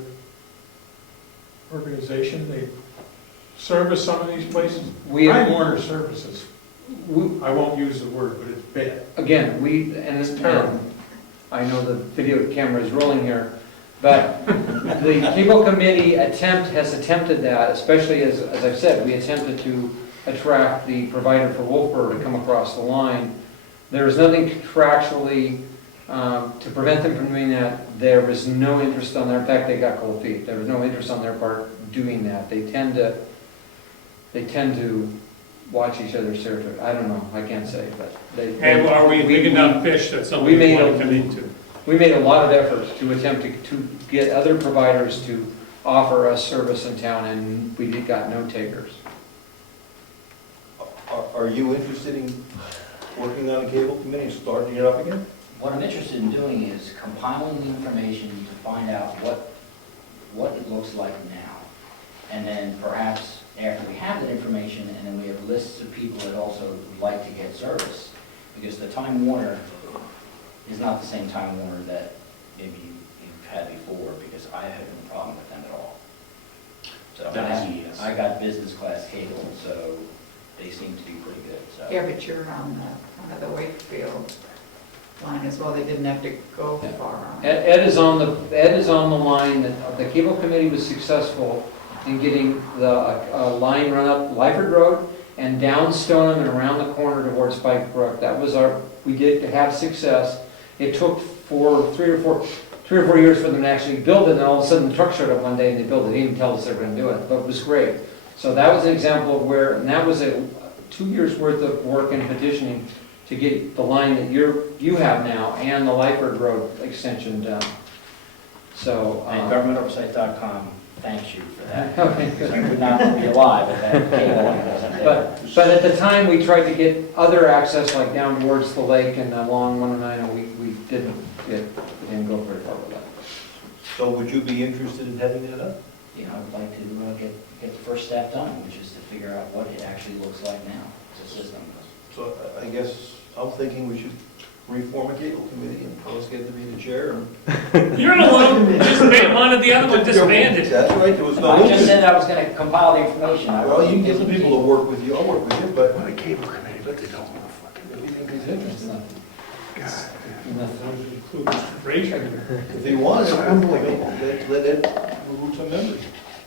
organization, they service some of these places? Time Warner services. I won't use the word, but it's bad. Again, it's terrible. I know the video camera is rolling here, but the cable committee has attempted that, especially as I've said, we attempted to attract the provider for Wolfeboro to come across the line. There is nothing contractually to prevent them from doing that. There was no interest on their, in fact, they got cold feet. There was no interest on their part doing that. They tend to watch each other's territory. I don't know, I can't say, but And are we big enough fish that somebody would want to come into? We made a lot of effort to attempt to get other providers to offer us service in town, and we got no takers. Are you interested in working on a cable committee and starting it up again? What I'm interested in doing is compiling the information to find out what it looks like now. And then perhaps after we have that information, and then we have lists of people that also would like to get service. Because the Time Warner is not the same Time Warner that maybe you've had before, because I have no problem with them at all. So I got business class cable, so they seem to be pretty good. So. Yeah, but you're on the Wakefield. line as well, they didn't have to go Yeah. far on it. Ed is on the line that the cable committee was successful in getting the line run up Lyford Road and down Stoneham and around the corner towards Spike Brook. That was we did have success. It took three or four years for them to actually build it, and all of a sudden the truck showed up one day and they built it. They didn't tell us they were gonna do it, but it was great. So that was an example of where, and that was 2 years worth of work and petitioning to get the line that you have now and the Lyford Road extension done. So. And governmentoversight.com thanks you for that. Okay, Because good. I would not be alive if that cable line wasn't there. But at the time, we tried to get other access, like down towards the lake and along 109, and we didn't go very far with that. So would you be interested in heading that up? You know, I'd like to get the first step done, which is to figure out what it actually looks like now, as a system. So I guess I'm thinking we should reform a cable committee and let's get to be the chair. You're the one who wanted the other one disbanded. That's right, there was no. I just said I was gonna compile the information. Well, you can get some people to work with you, I'll work with you, but. What a cable committee, but they don't want to fucking, everything is interesting. God. Include Mr. Fraiser. If they want, let Ed recruit some members.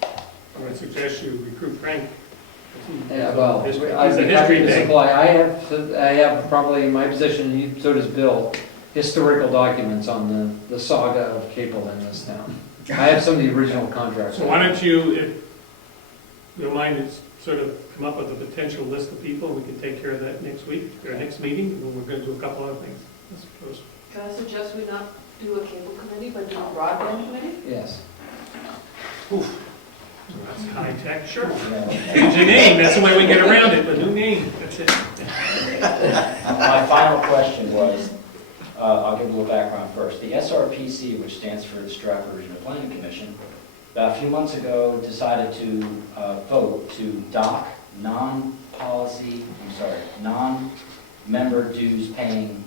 I would suggest you recruit Frank. Yeah, well, He's I'd a be happy history to thing. supply, I have probably in my position, and so does Bill, historical documents on the saga of cable in this town. I have some of the original contracts. So why don't you, if you don't mind, sort of come up with a potential list of people, we can take care of that next week, or next meeting, and we're going to do a couple other things, I suppose. Can I suggest we not do a cable committee, but do a broadband committee? Yes. That's high tech, sure. Yeah. Change your name, that's the way we get around it, a new name, that's it. My final question was, I'll give a little background first. The SRPC, which stands for the Stratford Regional Planning Commission, about a few months ago decided to vote to dock non-member dues paying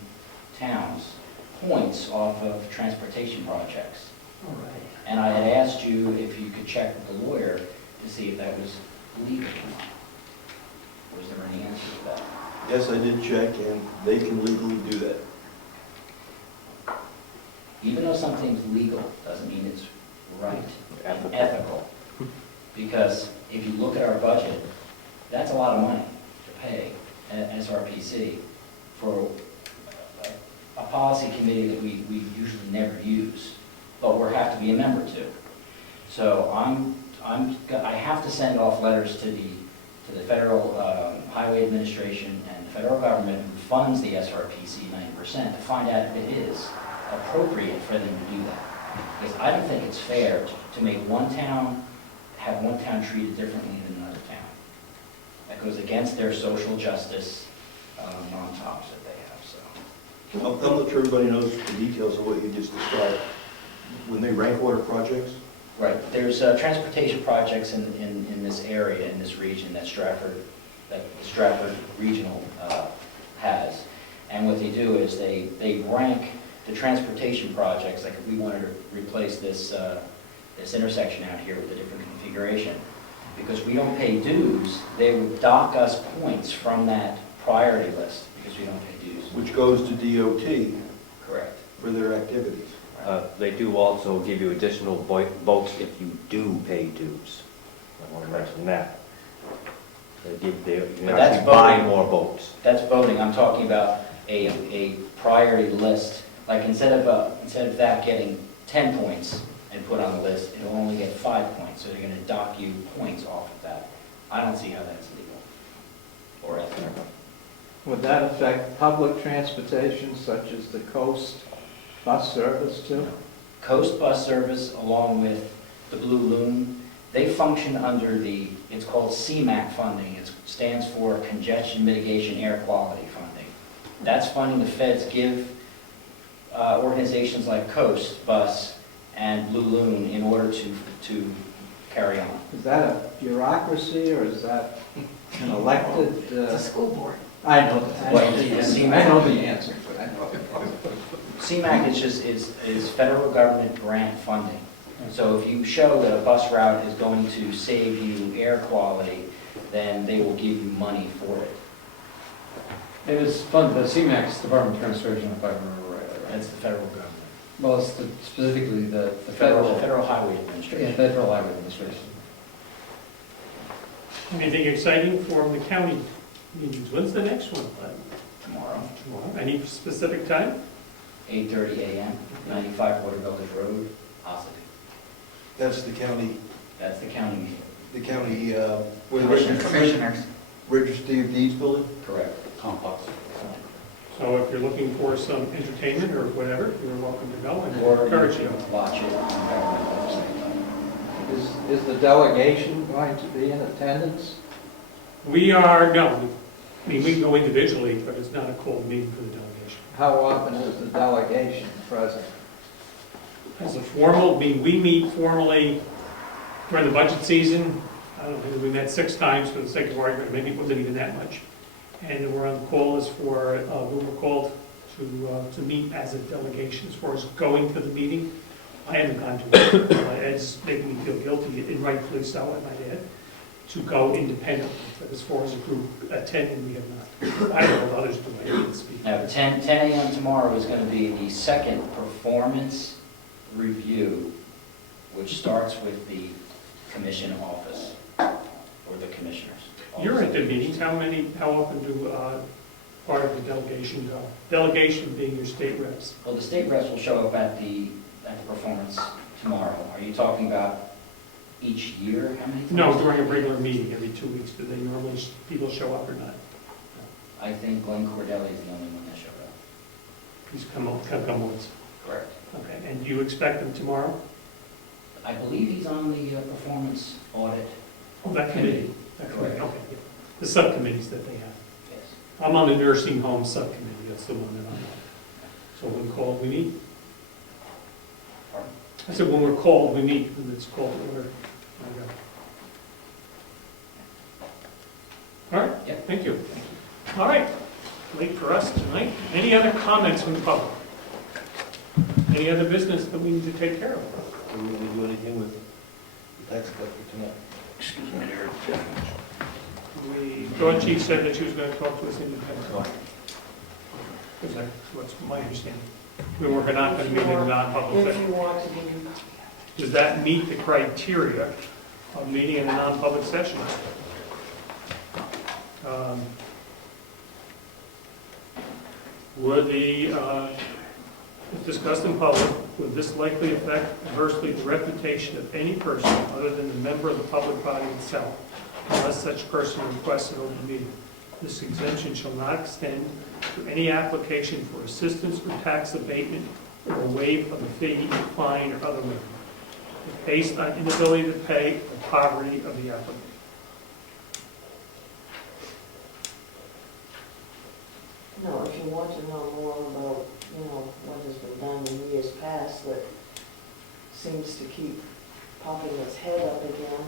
towns points off of transportation projects. All right. And I had asked you if you could check with the lawyer to see if that was legal or not. Was there any answer to that? Yes, I did check, and they can legally do that. Even though something's legal, doesn't mean it's right and ethical. Because if you look at our budget, that's a lot of money to pay at SRPC for a policy committee that we usually never use, but we have to be a member to. So I have to send off letters to the Federal Highway Administration and the federal government who funds the SRPC 90% to find out if it is appropriate for them to do that. Because I don't think it's fair to make have one town treated differently than another town. That goes against their social justice non-tops that they have, so. I'll let everybody knows the details of what you just described. When they rank order projects? Right, there's transportation projects in this area, in this region that the Stratford Regional has. And what they do is they rank the transportation projects, like if we wanted to replace this intersection out here with a different configuration. Because we don't pay dues, they would dock us points from that priority list because we don't pay dues. Which goes to DOT Correct. for their activities. They do also give you additional votes if you do pay dues. I want to mention that. You But that's actually buy voting. more votes. That's voting. I'm talking about a priority list. Like instead of that getting 10 points and put on the list, it'll only get 5 points. So they're going to dock you points off of that. I don't see how that's legal or ethical. Would that affect public transportation such as the coast bus service too? Coast Bus Service, along with the Blue Loon, they function under it's called CMAQ funding. It stands for Congestion Mitigation Air Quality Funding. That's funding the feds give organizations like Coast Bus and Blue Loon in order to carry on. Is that a bureaucracy or is that an elected? It's a school board. I know that. I know the answer, but I know. CMAQ is federal government grant funding. So if you show that a bus route is going to save you air quality, then they will give you money for it. It was funded, the CMAX, Department of Transportation, if I remember right. That's the federal government. Well, it's specifically the The federal, Federal Highway yeah, Administration. Federal Highway Administration. Anything exciting for the county meetings? When's the next one? Tomorrow, Tomorrow. Any specific time? 8:30 a.m., 95 Water Village Road, Ossipee. That's the county, That's the county meeting. where the Commissioners. registry of deeds building? Correct. Complex. So if you're looking for some entertainment or whatever, you're welcome to go and Or encourage you you. can watch it on government website. Is the delegation going to be in attendance? We are, no, I mean, we can go individually, but it's not a called meeting for the delegation. How often is the delegation present? As a formal, I mean, we meet formally during the budget season. I don't know, we met 6 times for the sake of argument, maybe it wasn't even that much. And we're on the call as for, we were called to meet as a delegation as far as going to the meeting. I haven't gone to it. Ed's making me feel guilty, and rightfully so, I might add, to go independently. But as far as a group attending, we have not. I don't know if others do, I didn't speak. Now, 10 a.m. tomorrow is going to be the second performance review, which starts with the commission office, or the commissioners. You're at the meetings, how often do part of the delegation go? Delegation being your state reps. Well, the state reps will show up at the performance tomorrow. Are you talking about each year? How many times? No, during a regular meeting, every 2 weeks, do they normally, people show up or not? I think Glenn Cordelli is the only one that showed up. Please come once. Correct. Okay, and do you expect them tomorrow? I believe he's on the performance audit. Oh, that committee. That committee, okay. Yeah. The subcommittees that they have. Yes. I'm on the nursing home subcommittee, that's the one that I'm on. So when called, we meet? Pardon? I said, when we're called, we meet, when it's called to order. I go. All right, Yeah. thank you. All right, late for us tonight. Any other comments from the public? Any other business that we need to take care of? Are we going to do anything with the tax collector tonight? Excuse me, Eric. The Joint Chief said that she was going to talk to us independently. That's what's my understanding. We were not going to meet in a non-public If session. you want to be, Does that meet the criteria of meeting in a non-public session? Would if discussed in public, would this likely affect adversely the reputation of any person other than the member of the public body itself, unless such person requests an open meeting? This exemption shall not extend to any application for assistance or tax abatement or waive of a fee, fine, or other waiver, if based on inability to pay or poverty of the applicant. no, if you want to know more about, what has been done in years past that seems to keep popping its head up again,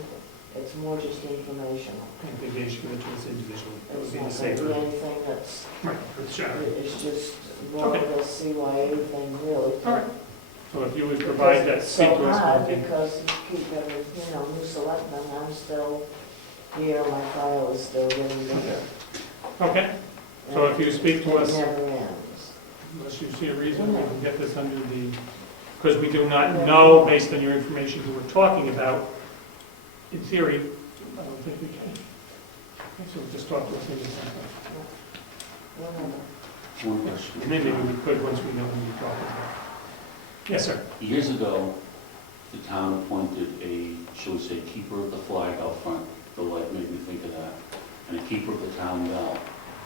it's more just informational. Engagement into this individual. That would It's be the not going to safer. be anything that's, Right, for the sheriff. it's just more of a CYA thing, really. All right. So if you would provide that, It's speak so to us. hard Martin. because you keep every, new selectmen, I'm still here, my file is still getting bigger. Okay, so if you speak to us, It never ends. unless you see a reason, we can get this under the, because we do not know, based on your information you were talking about, in theory, I don't think we can. So just talk to us in a second. Whatever. One question. And then maybe we could, once we know who you're talking about. Yes, sir. Years ago, the town appointed a, shall we say, keeper of the flag out front. The light made me think of that. And a keeper of the town bell,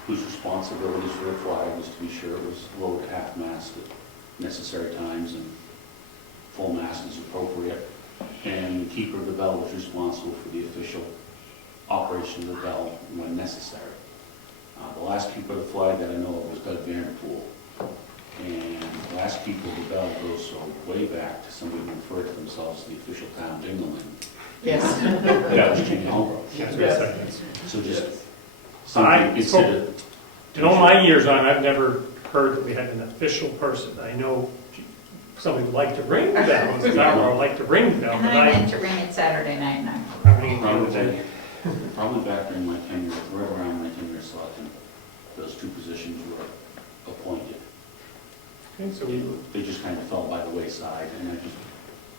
whose responsibilities for the flag was to be sure it was lowered to half-mast at necessary times and full mast as appropriate. And the keeper of the bell was responsible for the official operation of the bell when necessary. The last keeper of the flag that I know of was Doug Vanderpool. And the last keeper of the bell goes so way back to somebody who referred to themselves as the official town dingleman. Yes. That was Jimmy Holbrook. Yes. So just something to consider. In all my years on, I've never heard that we had an official person. I know somebody would like to ring the bell, or like to ring the bell, And but I I... meant to ring it Saturday night, and I'm ringing the day. Probably back during my tenure, right around my tenure selecting, those two positions were appointed. Okay, so we They just kind of fell by the wayside, and I just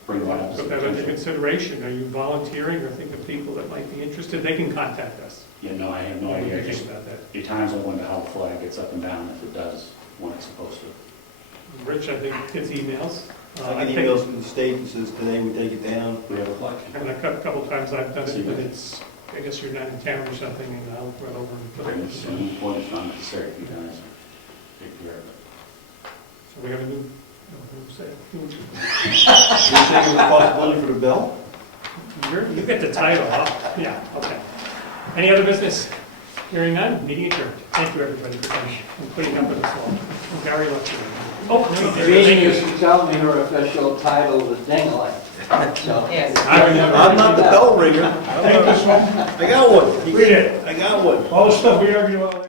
bring that up as a put that under potential. consideration. Are you volunteering or think of people that might be interested? They can contact us. Yeah, no, I have no What do you idea. think Just about that? At times I wonder how the flag gets up and down, if it does when it's supposed to. Rich, I think, gets emails. I get emails from the state that says today we take it down. We have a collection. And a couple times I've done it, but it's, I guess you're not in town or something, and I'll run over and put And it. it's an important, it's not necessary to be done, so take care of it. So we have a new, You're thinking of the possibility for the bell? you get the title, huh? Yeah, okay. Any other business? Hearing none, meeting adjourned. Thank you, everybody, for coming and putting up with us all. Oh, Gary left you. Oh, no, you didn't. Reading used to tell me her official title was Dingling. So, Yes. I'm not the bell ringer. Take this one. I got one. Read it. I got one. All the stuff we argue about.